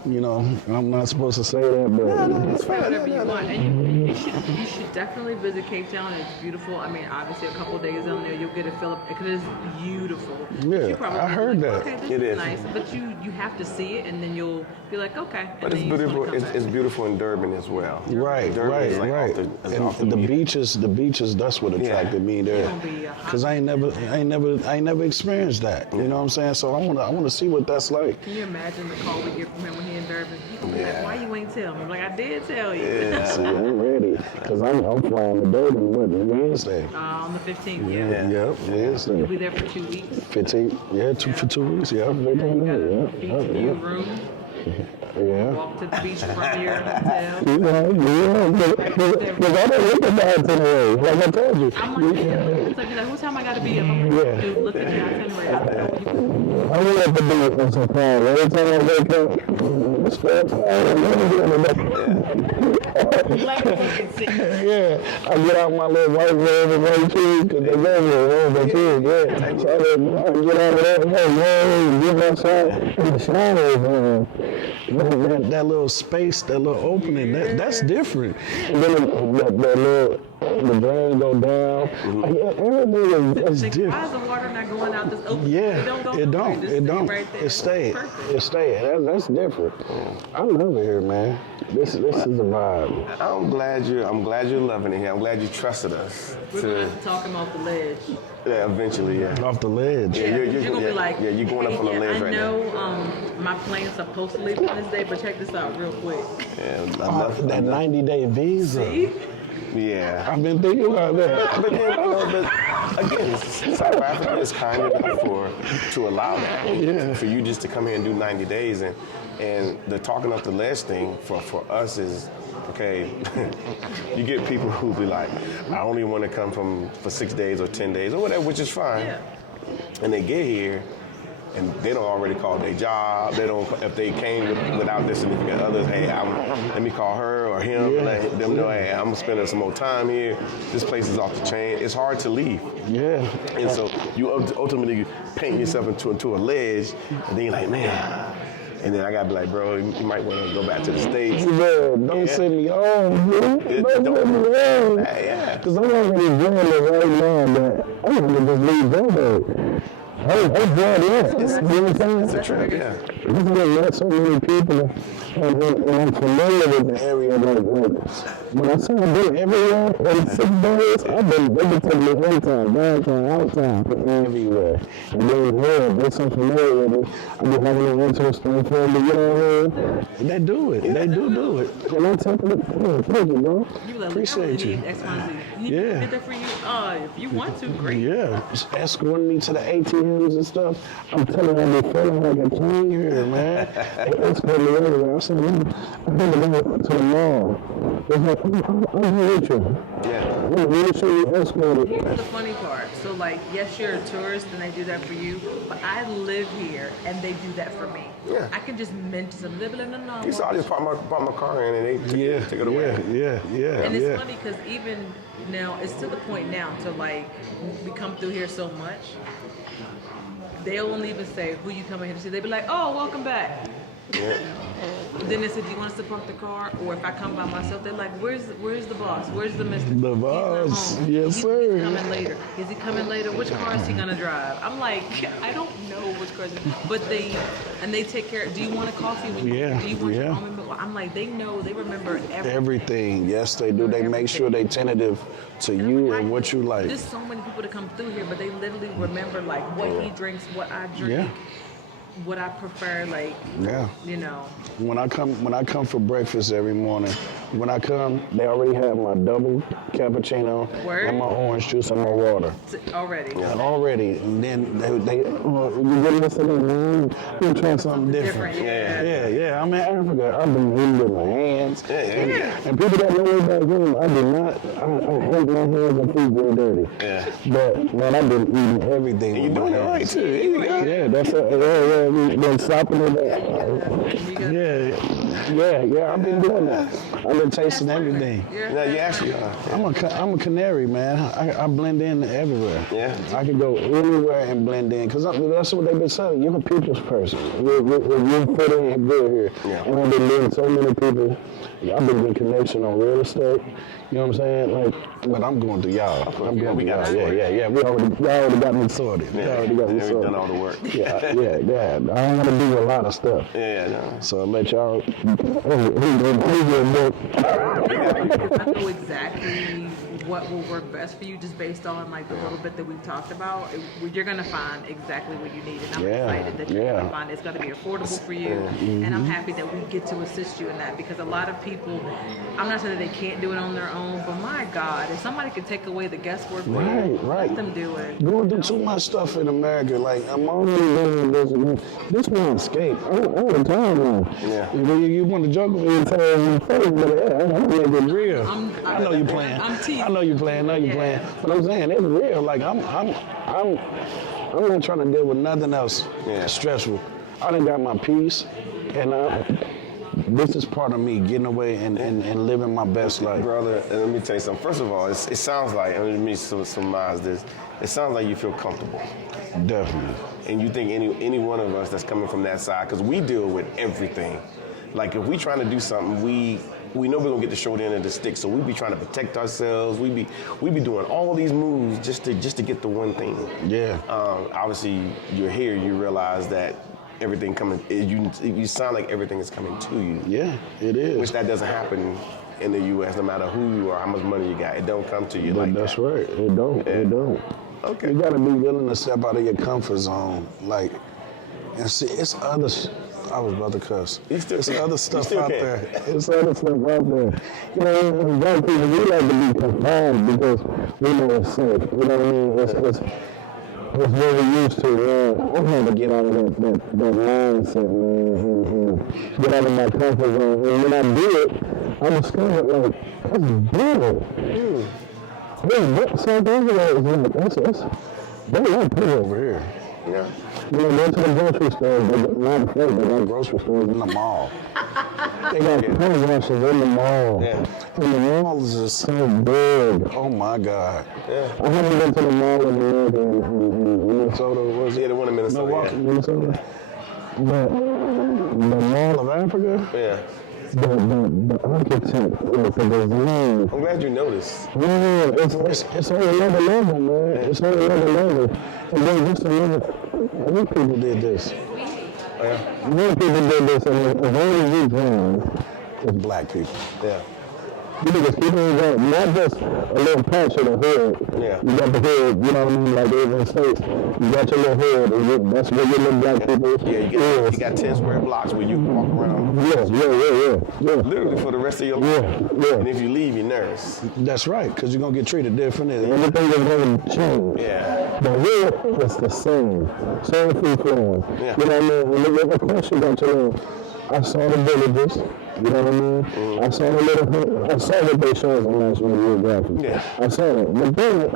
you know, I'm not supposed to say that, but Say whatever you want. And you should definitely visit Cape Town. It's beautiful. I mean, obviously, a couple days down there, you'll get a feel of it because it's beautiful. Yeah, You probably I heard be that. like, okay, this It is is. nice. But you have to see it, and then you'll be like, okay. But and it's then you just beautiful. wanna come back. It's beautiful in Durban as well. Right. Durban is like off And the beat. beaches, that's what attracted me there. gonna be a hot Cause I ain't never experienced that. You know what I'm saying? So I wanna see what that's like. Can you imagine the call we get from him when he in Durban? He gonna be like, why you ain't tell me? I'm like, I did tell you. See, I'm ready. Cause I'm flying to Durban Wednesday. On the 15th, Yep, Wednesday. You'll be there for 2 weeks. 15. Yeah, for 2 weeks. Yeah, I'm You got ready. a beach view room. Yeah. Walk to the beach from your hotel. Because I didn't look at the itinerary, like I told you. I'm like, it's like, what time I gotta be up? I'm like, dude, look at the itinerary. I don't know. I want to be a surprise. Every time I wake up, yeah, I get out my little white robe and white shoes because they love me. They kids, yeah. So I get out of that, get outside, and the showers, that little space, that little opening, that's different. And then the little the drain go down. Like, everything is different. Why is the water not going out this open? Yeah, it don't. Just It stay don't. right there. It stayed. Perfect. It stayed. That's different. I love it here, man. This is a vibe. I'm glad you're loving it here. I'm glad you trusted us. We're going to have to talk him off the ledge. Yeah, eventually, yeah. Off the ledge. Yeah, You're going to be like, yeah, you're going up on the ledge right now. I know my plane's supposed to leave on this day, but check this out real quick. Yeah, That 90-day visa. See? yeah. I've been thinking about that. But again, South Africa is kind enough to allow that. Yeah. For you just to come here and do 90 days. And the talking up the ledge thing for us is, okay, you get people who be like, I only want to come for 6 days or 10 days or whatever, which is fine. Yeah. And they get here, and they don't already call their job. They don't. If they came without their significant others, hey, let me call her or him. Let them know, hey, I'm spending some more time here. This place is off the chain. It's hard to leave. Yeah. And so you ultimately paint yourself into a ledge, and then you're like, man. And then I gotta be like, bro, you might want to go back to the States. Yeah, don't send me home, man. Don't send me home. Yeah. Because I'm already doing it right now, but I'm going to just leave Zobo. I'm doing that. You know what I'm saying? It's a trip, yeah. This is where met so many people, and I'm familiar with the area. When I say I've been everywhere in 6 days, they've been taking me inside, downtown, outside, everywhere. And then here, they're so familiar with it. I'm just having an interest in for them to get over here. They do it. They do it. And I'm taking it. Thank you, bro. You like, Appreciate you. X, Y, Z. You Yeah. Get that for you. If you want to, great. Yeah, just escorting me to the ATMs and stuff. I'm telling you, I've been feeling like a king here, man. They escort me everywhere. I said, I'm going to go to the mall. It's like, I'm here with you. Yeah. I'm really sure you escorted. Here's the funny part. So, like, yes, you're a tourist and they do that for you, but I live here and they do that for me. Yeah. I can just mention some little no. You saw I just parked my car in and they took it away. Yeah. And it's funny because even now, it's to the point now to like, we come through here so much, they won't even say who you coming here to see. They be like, oh, welcome back. Yeah. Then they said, do you want us to park the car? Or if I come by myself, they're like, where's the boss? Where's the mister? The He's not boss. home. Yes, sir. He's coming later. Is he coming later? Which car is he going to drive? I'm like, I don't know which car. But they take care. Do you want a coffee? Do you want your almond milk? I'm like, they know. They remember Everything. Yes, they do. They make sure they tentative to you and what you like. There's so many people that come through here, but they literally remember like what he drinks, what I drink. Yeah. What I prefer, like, you know. When I come for breakfast every morning, they already have my double cappuccino and my orange juice and my water. Already. And already, and then they you get this in you try something different. Yeah. I'm in Africa. I've been eating with my hands. And people that know me back then, I hate my hands and feet very dirty. Yeah. But man, I've been eating everything. And you're doing it right too. Yeah, that's it. We've been stopping it. Yeah, I've been doing that. I've been tasting everything. Yeah, you actually are. I'm a canary, man. I blend in everywhere. Yeah. I can go anywhere and blend in, because that's what they've been saying. You're a people's person. You fit in good here. Yeah. And I've been meeting so many people. I've been getting connection on real estate. You know what I'm saying? Like, but I'm going through y'all. I'm going through y'all. Yeah. Y'all already got me sorted. Y'all already got me sorted. We've done all the work. Yeah. I don't want to do a lot of stuff. Yeah, no. So I'll let y'all. I know exactly what will work best for you just based on like the little bit that we've talked about. You're going to find exactly what you need, and I'm excited that you're going to find it's going to be affordable for you, and I'm happy that we get to assist you in that, because a lot of people, I'm not saying that they can't do it on their own, but my God, if somebody could take away the guesswork for you, let them do it. Going through too much stuff in America, like I'm already doing this. This one escape all the time now. Yeah. You want to joke with me and tell me face, but I don't make it real. I know you're playing. I know you're playing. But I'm saying it's real. Like I'm not trying to deal with nothing else stressful. I done got my peace, and this is part of me getting away and living my best life. Brother, and let me tell you something. First of all, it sounds like, let me surmise this, it sounds like you feel comfortable. Definitely. And you think any one of us that's coming from that side, because we deal with everything. Like if we trying to do something, we we know we're gonna get the short end of the stick, so we be trying to protect ourselves. We be doing all these moves just to get the one thing. Yeah. Obviously, you're here. You realize that everything coming. You sound like everything is coming to you. Yeah, it is. Which that doesn't happen in the U.S. No matter who you are, how much money you got, it don't come to you like that. That's right. It don't. It don't. Okay. You gotta be willing to step out of your comfort zone, like, and see. It's other. I was about to cuss. It's other stuff out there. It's other stuff out there. You know, as black people, we like to be confined because we know it's safe. You know what I mean? It's what we used to. I had to get out of that mindset, man, and get out of my comfort zone. And when I did, I discovered, like, that's brutal. South Africa is they like pay over here. Yeah. You know, go to the grocery store, they got grocery stores in the mall. They got car washes in the mall. Yeah. And the malls are so big. Oh my God. Yeah. I haven't been to the mall in Minnesota, was it? Yeah, the one in Minnesota. Milwaukee, Minnesota. But the Mall of Africa, Yeah. the architect, like the design. I'm glad you noticed. Yeah, it's on another level, man. It's on another level. And then just another, white people did this. Yeah. White people did this, and as only we drown, it's black people. Yeah. Because people ain't got not just a little patch of the hood. Yeah. You got the hood, you know what I mean, like they in the States. You got your little hood, and that's where your little black people Yeah, you got 10 square blocks where you can walk around. Yeah. Literally for the rest of your life. Yeah. And if you leave, you're nervous. That's right, because you're going to get treated different, and everything is going to change. Yeah. But here, it's the same. Same free flowing. Yeah. You know what I mean? And of course you got your little, I saw the villages, you know what I mean? Mm-hmm. I saw the little, I saw what they showed on National Geographic. Yeah. I saw that. But then,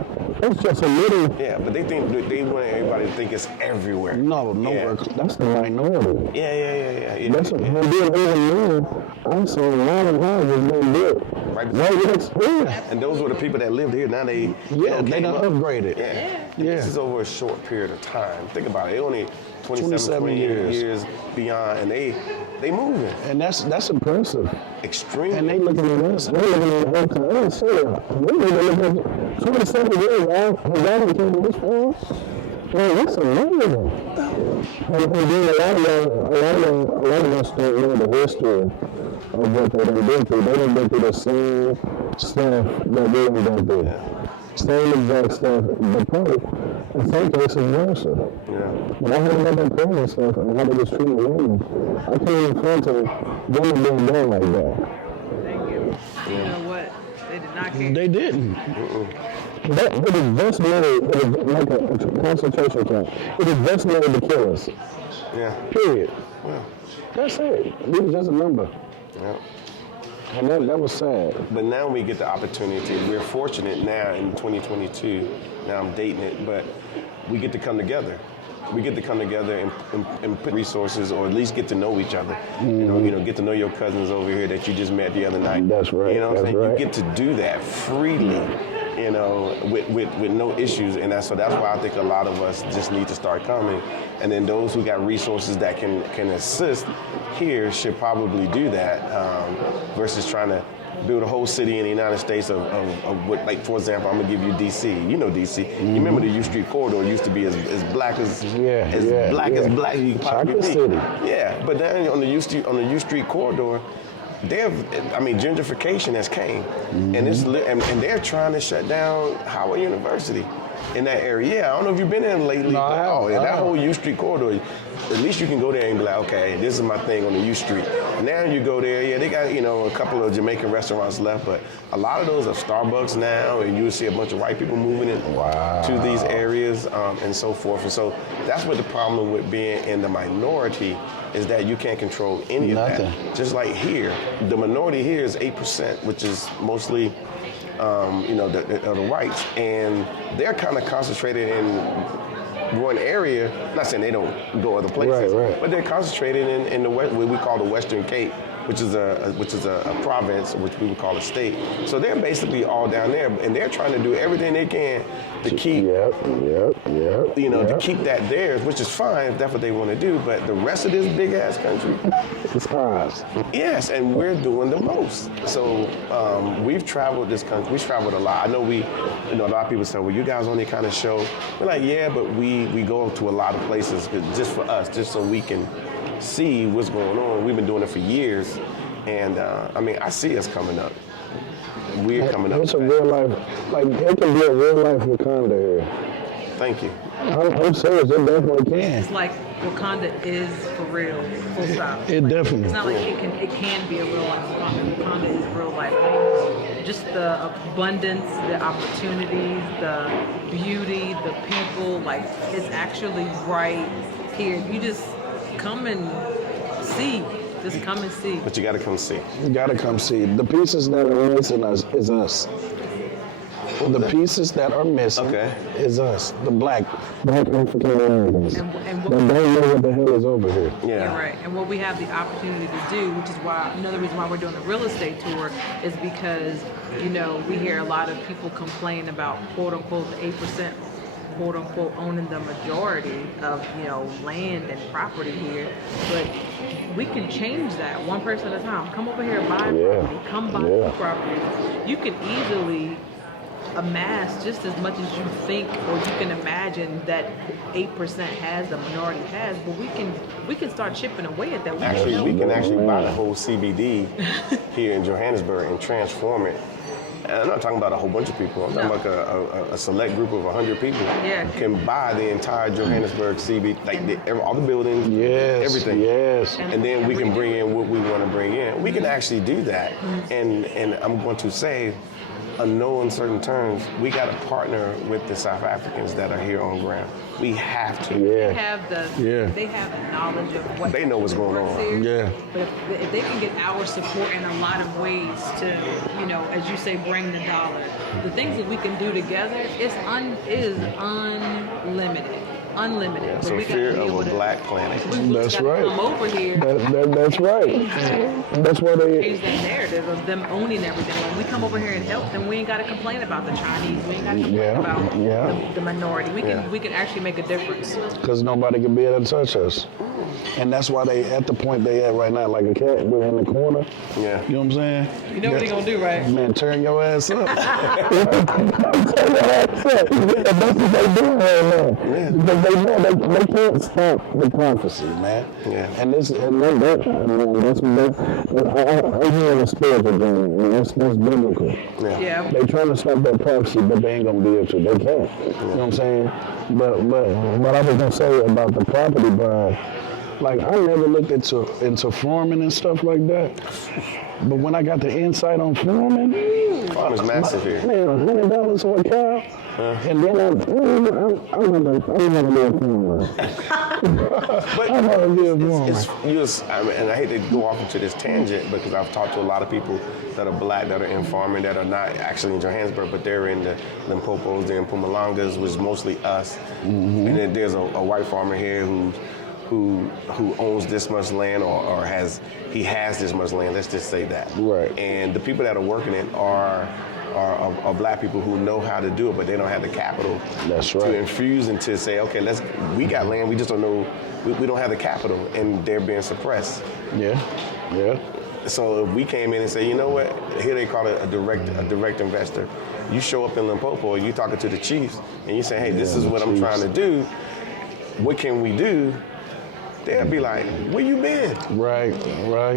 it's just a little. Yeah, but they want everybody to think it's everywhere. No, nowhere. Yeah. That's the minority. Yeah. That's what we're doing even now. I saw a lot of houses being built. Right. Yeah. And those were the people that lived here. Now they They done upgraded. Yeah. Yeah. This is over a short period of time. Think about it. They only 27 28 years. years beyond, and they moving. And that's impressive. Extremely. And they looking at us. They're looking at us. We need to look at 27 years old. We got to this far. Man, that's amazing. And then a lot of us don't know the history of what they done been through. They done been through the same stuff that we done been through. Yeah. Same exact stuff, but probably in some cases worse. Yeah. When I heard about that prison stuff and how they was treating women, I can't even fathom women being done like that. Thank you. You know what? They did not care. They didn't. It was just made, it was like a concentration camp. It was just made to kill us. Yeah. Period. Yeah. That's it. It was just a number. Yeah. And that was sad. But now we get the opportunity. We're fortunate now in 2022. Now I'm dating it, but we get to come together. We get to come together and put resources, or at least get to know each other. Mm-hmm. You know, get to know your cousins over here that you just met the other night. That's right. You know what I'm saying? Right. You get to do that freely. You know, with no issues, and so that's why I think a lot of us just need to start coming. And then those who got resources that can assist here should probably do that, versus trying to build a whole city in the United States of what, like, for example, I'm gonna give you DC. You know DC. You remember the U Street corridor used to be as black as as black you could possibly be. City. Yeah, but then on the U Street corridor, gentrification has came, and they're trying to shut down Howard University in that area. Yeah, I don't know if you've been in lately. No, That whole U Street corridor, at least you can go there and be like, okay, this is my thing on the U Street. Now you go there, they got a couple of Jamaican restaurants left, but a lot of those are Starbucks now, and you'll see a bunch of white people moving in to these areas and so forth. And so that's what the problem with being in the minority is, that you can't control any of that. Just like here, the minority here is 8%, which is mostly the whites, and they're kind of concentrated in one area. I'm not saying they don't go other places, right. but they're concentrated in the West, what we call the Western Cape, which is a province, which we would call a state. So they're basically all down there, and they're trying to do everything they can to keep, to keep that theirs, which is fine if that's what they want to do. But the rest of this big ass country, it's ours. yes, and we're doing the most. So we've traveled this country. We've traveled a lot. I know a lot of people say, well, you guys on that kind of show. We're like, yeah, but we go to a lot of places just for us, just so we can see what's going on. We've been doing it for years, and I see us coming up. We're coming up. It's a real life, like it can be a real life Wakanda here. Thank you. I'm serious, it definitely can. It's like Wakanda is for real, full stop. It definitely. It's not like it can be a real life Wakanda. Wakanda is real life. I mean, just the abundance, the opportunities, the beauty, the people, like it's actually right here. You just come and see. Just come and see. But you got to come see. You got to come see. The pieces that are missing is us. The pieces that are missing is us, the black African Americans. And that don't know what the hell is over here. Yeah, right. And what we have the opportunity to do, which is why another reason why we're doing the real estate tour, is because we hear a lot of people complain about quote unquote the 8%. "Quote unquote" owning the majority of land and property here, but we can change that one person at a time. Come over here and buy property. Come buy properties. You can easily amass just as much as you think or you can imagine that 8% has, the minority has, but we can start chipping away at that. We can actually buy the whole CBD here in Johannesburg and transform it. And I'm not talking about a whole bunch of people. I'm talking about a select group of 100 people can buy the entire Johannesburg CBD, all the buildings, everything. Yes. And then we can bring in what we want to bring in. We can actually do that. And I'm going to say, in no uncertain terms, we got to partner with the South Africans that are here on ground. We have to. They have the knowledge of what they know what's going on. Here. But if they can get our support in a lot of ways to, as you say, bring the dollar, the things that we can do together is unlimited. Unlimited. So fear of a black planet. That's right. Come over here. That's right. That's why they change that narrative of them owning everything. When we come over here and help them, we ain't got to complain about the Chinese. We ain't got to complain about the minority. We can actually make a difference. Because nobody can be able to touch us. And that's why they at the point they at right now, like a cat, we're in the corner. Yeah. You know what I'm saying? You know what they gonna do, right? Man, turn your ass up. Turn your ass up. And that's what they doing right now. Yeah. Because they know they can't stop the prophecy, man. Yeah. And that's what I'm hearing a spiritual thing, and that's biblical. Yeah. They trying to stop that prophecy, but they ain't gonna be able to. They can't. You know what I'm saying? But what I was gonna say about the property buying, like I never looked into farming and stuff like that. But when I got the insight on farming, farming's massive here. Man, $100 for a cow. And then I'm gonna be a farmer. But I'm gonna be a farmer. And I hate to go off into this tangent because I've talked to a lot of people that are black that are in farming that are not actually in Johannesburg, but they're in the Limpopos, they're in Mpumalangas, which is mostly us. Mm-hmm. And then there's a white farmer here who owns this much land or has this much land. Let's just say that. Right. And the people that are working it are black people who know how to do it, but they don't have the capital. That's right. To infuse and to say, okay, we got land, we just don't know, we don't have the capital, and they're being suppressed. Yeah. So if we came in and say, you know what, here they call it a direct investor. You show up in Limpopo, you talking to the chiefs, and you say, hey, this is what I'm trying to do. What can we do? They'll be like, where you been? Right.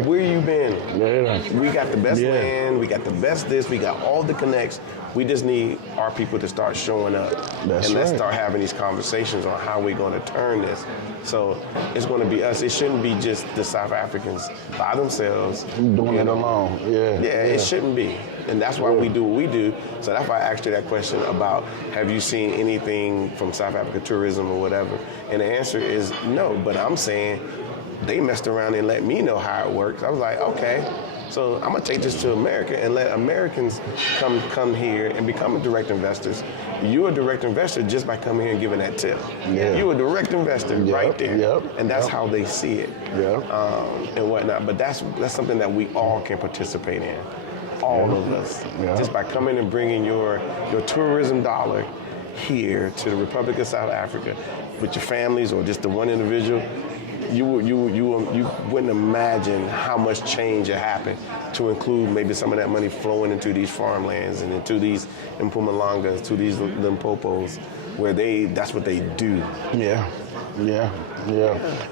Where you been? Yeah. We got the best land, we got the best this, we got all the connects. We just need our people to start showing up. Let's start having these conversations on how we're going to turn this. So it's going to be us. It shouldn't be just the South Africans by themselves. Doing it alone. Yeah, it shouldn't be. And that's why we do what we do. So that's why I asked you that question about, have you seen anything from South Africa tourism or whatever? And the answer is no. But I'm saying they messed around and let me know how it works. I was like, okay. So I'm gonna take this to America and let Americans come here and become direct investors. You're a direct investor just by coming here and giving that tip. Yeah. You're a direct investor right there. Yep. And that's how they see it. Yeah. And whatnot. But that's something that we all can participate in. All of us. Yeah. Just by coming and bringing your tourism dollar here to the Republic of South Africa with your families or just the one individual, you wouldn't imagine how much change had happened to include maybe some of that money flowing into these farmlands and into these Mpumalangas, to these Limpopos, where that's what they do. Yeah.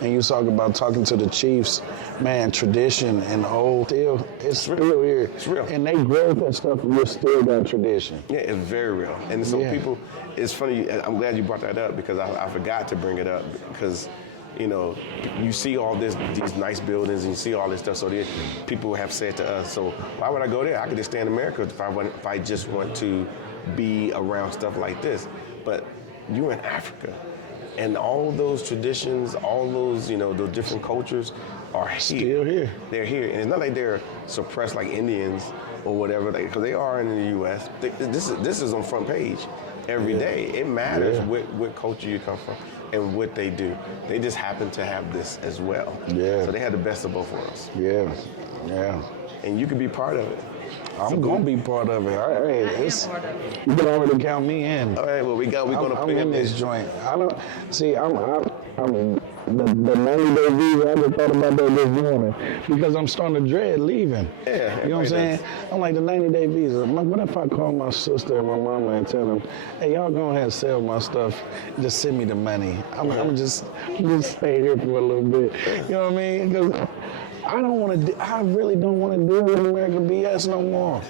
And you talk about talking to the chiefs, man, tradition and old, still, it's real here. It's real. And they grow that stuff, we're still got tradition. Yeah, it's very real. And so people, it's funny, I'm glad you brought that up because I forgot to bring it up because, you know, you see all these nice buildings and you see all this stuff. So people have said to us, so why would I go there? I could just stay in America if I just want to be around stuff like this. But you're in Africa. And all those traditions, all those, those different cultures are here. Still here. They're here. And it's not like they're suppressed like Indians or whatever, because they are in the U.S. This is on front page every day. It matters what culture you come from and what they do. They just happen to have this as well. Yeah. So they had the best of both worlds. Yeah. And you can be part of it. I'm gonna be part of it. All right, Part of it. you can already count me in. All right, well, we're gonna I'm pick in up this joint. I don't see. I'm the 90-day visa. I just thought about that this morning because I'm starting to dread leaving. Yeah, you know what I'm saying? I'm like the 90-day visa. I'm like, what if I call my sister and my mama and tell them, hey, y'all go ahead and sell my stuff, just send me the money. I'm just stay here for a little bit. You know what I mean? Because I really don't want to deal with American BS no more.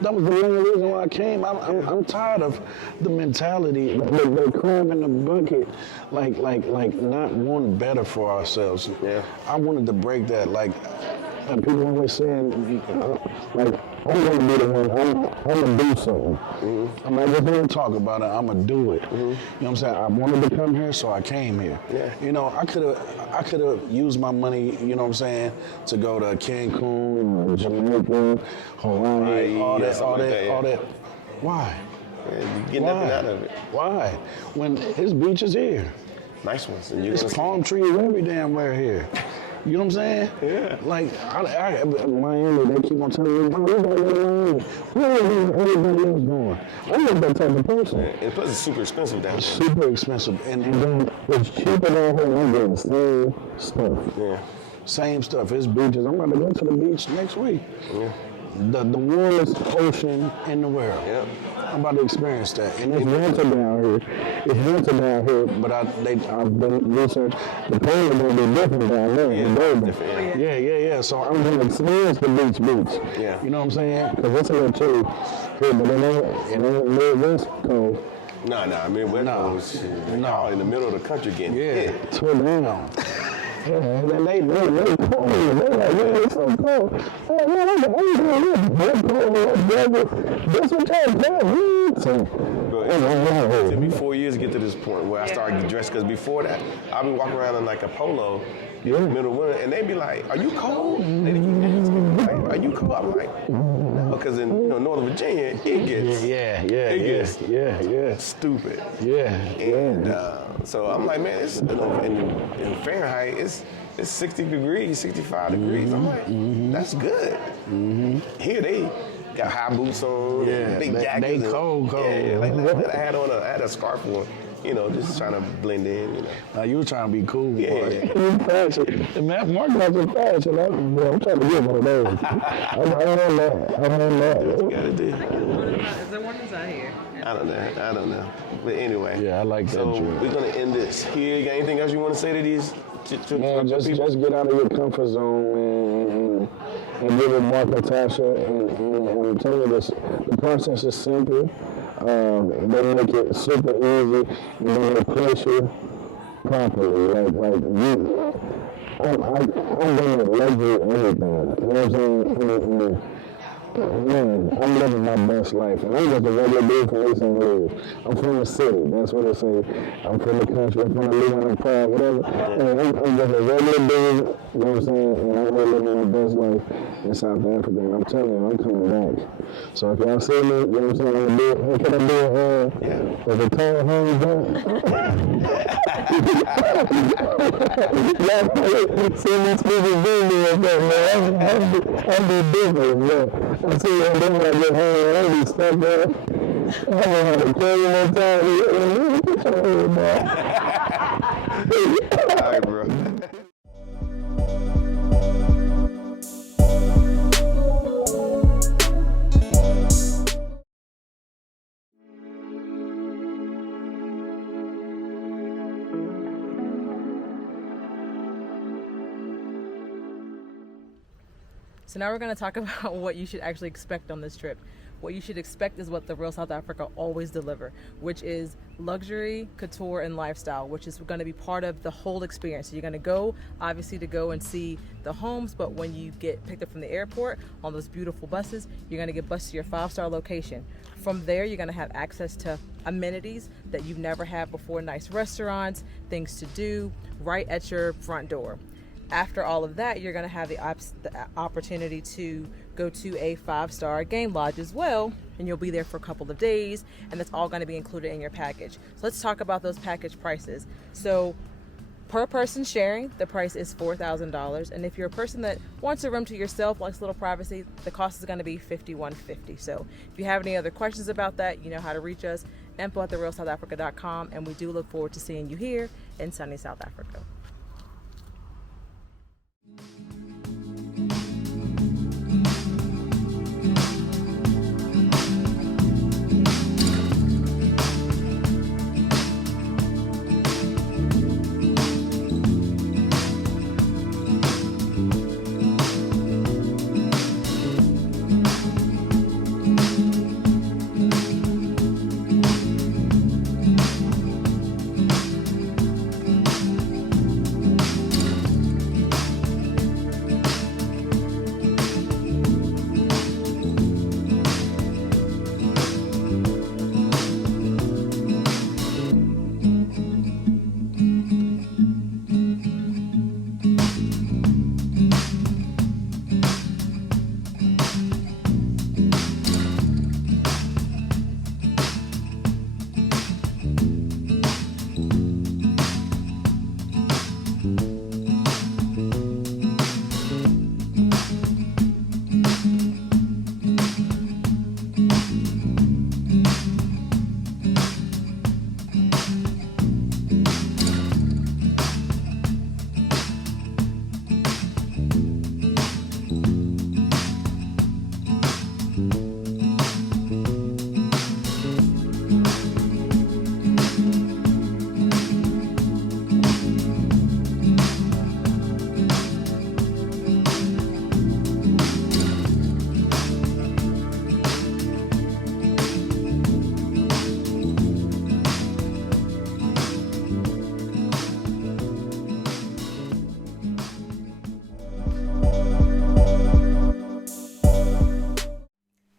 That was the only reason why I came. I'm tired of the mentality, the crab in the bucket, like not wanting better for ourselves. Yeah. I wanted to break that. And people always saying, I'm gonna be the one. I'm gonna do something. Mm-hmm. I'm not just gonna talk about it. I'm gonna do it. Mm-hmm. You know what I'm saying? I wanted to come here, so I came here. Yeah. I could have used my money. You know what I'm saying? To go to Cancun, Jamaica, Hawaii, all that. Why? Yeah, you get nothing out of it. Why? When his beach is here. Nice ones. And you're There's palm trees every damn where here. You know what I'm saying? Yeah. Like, Miami, they keep on telling me, bro, we got Miami. Where is everybody else going? I'm not that type of person. And plus, it's super expensive down there. Super expensive. And then it's cheaper down here. I'm getting the same stuff. Yeah. Same stuff. It's beaches. I'm about to go to the beach next week. Yeah. The warmest ocean in the world. Yeah. I'm about to experience that. And it's winter down here. But I've been researching. The climate will be different down there. Yeah. So I'm going to experience the beach. Yeah. You know what I'm saying? Because it's a little chilly here, but it ain't Midwest cold. No. I mean, we're in the middle of the country getting hit. Turn down. Yeah, and they cold. They're like, yeah, it's so cold. Oh, that's what It took me 4 years to get to this point where I started getting dressed. Because before that, I'd be walking around in like a polo in the middle of winter, and they'd be like, "Are you cold?" Are you cold? I'm like, no, because in Northern Virginia, it gets stupid. And so I'm like, man, it's in Fahrenheit, it's 60 degrees, 65 degrees. I'm like, that's good. Here they got high boots on, big jackets. They cold. Yeah, like that. I had a scarf on. Just trying to blend in, You were trying to be cool, boy. Yeah. You fashion. And Mark was in fashion. I'm trying to get one of those. I'm on that. What you gotta do? Is there one that's out here? I don't know. But anyway. Yeah, I like that. So joint. we're gonna end this here. You got anything else you want to say to these? Man, just get out of your comfort zone and give it more Tasha. And tell you this, the process is simple. They make it super easy. They place you properly. I'm going to love you everything. You know what I'm saying? Man, I'm living my best life, and I'm just a regular dude from East St. Louis. I'm from the city. That's what I say. I'm from the country. I'm from the Louis, I'm proud, whatever. And I'm just a regular dude. You know what I'm saying? And I'm really living my best life in South Africa. And I'm telling you, I'm coming back. So if y'all see me, you know what I'm saying? I'm gonna do it. Can I do it? As a tall home done? See me speaking video, man. I'm be different, man. I see you doing like this home, I be stuck there. I'm gonna have to carry my time. All right, bro. So now we're going to talk about what you should actually expect on this trip. What you should expect is what the Real South Africa always deliver, which is luxury, couture, and lifestyle, which is going to be part of the whole experience. So you're going to go, obviously, to go and see the homes, but when you get picked up from the airport on those beautiful buses, you're going to get bused to your 5-star location. From there, you're going to have access to amenities that you've never had before, nice restaurants, things to do right at your front door. After all of that, you're going to have the opportunity to go to a 5-star game lodge as well, and you'll be there for a couple of days, and that's all going to be included in your package. So let's talk about those package prices. So per person sharing, the price is $4,000, and if you're a person that wants a room to yourself, likes a little privacy, the cost is going to be $5,150. So if you have any other questions about that, you know how to reach us, info@therealsouthafrica.com, and we do look forward to seeing you here in sunny South Africa.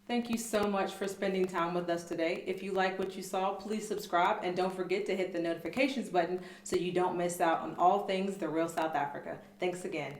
Thank you so much for spending time with us today. If you like what you saw, please subscribe and don't forget to hit the notifications button so you don't miss out on all things The Real South Africa. Thanks again.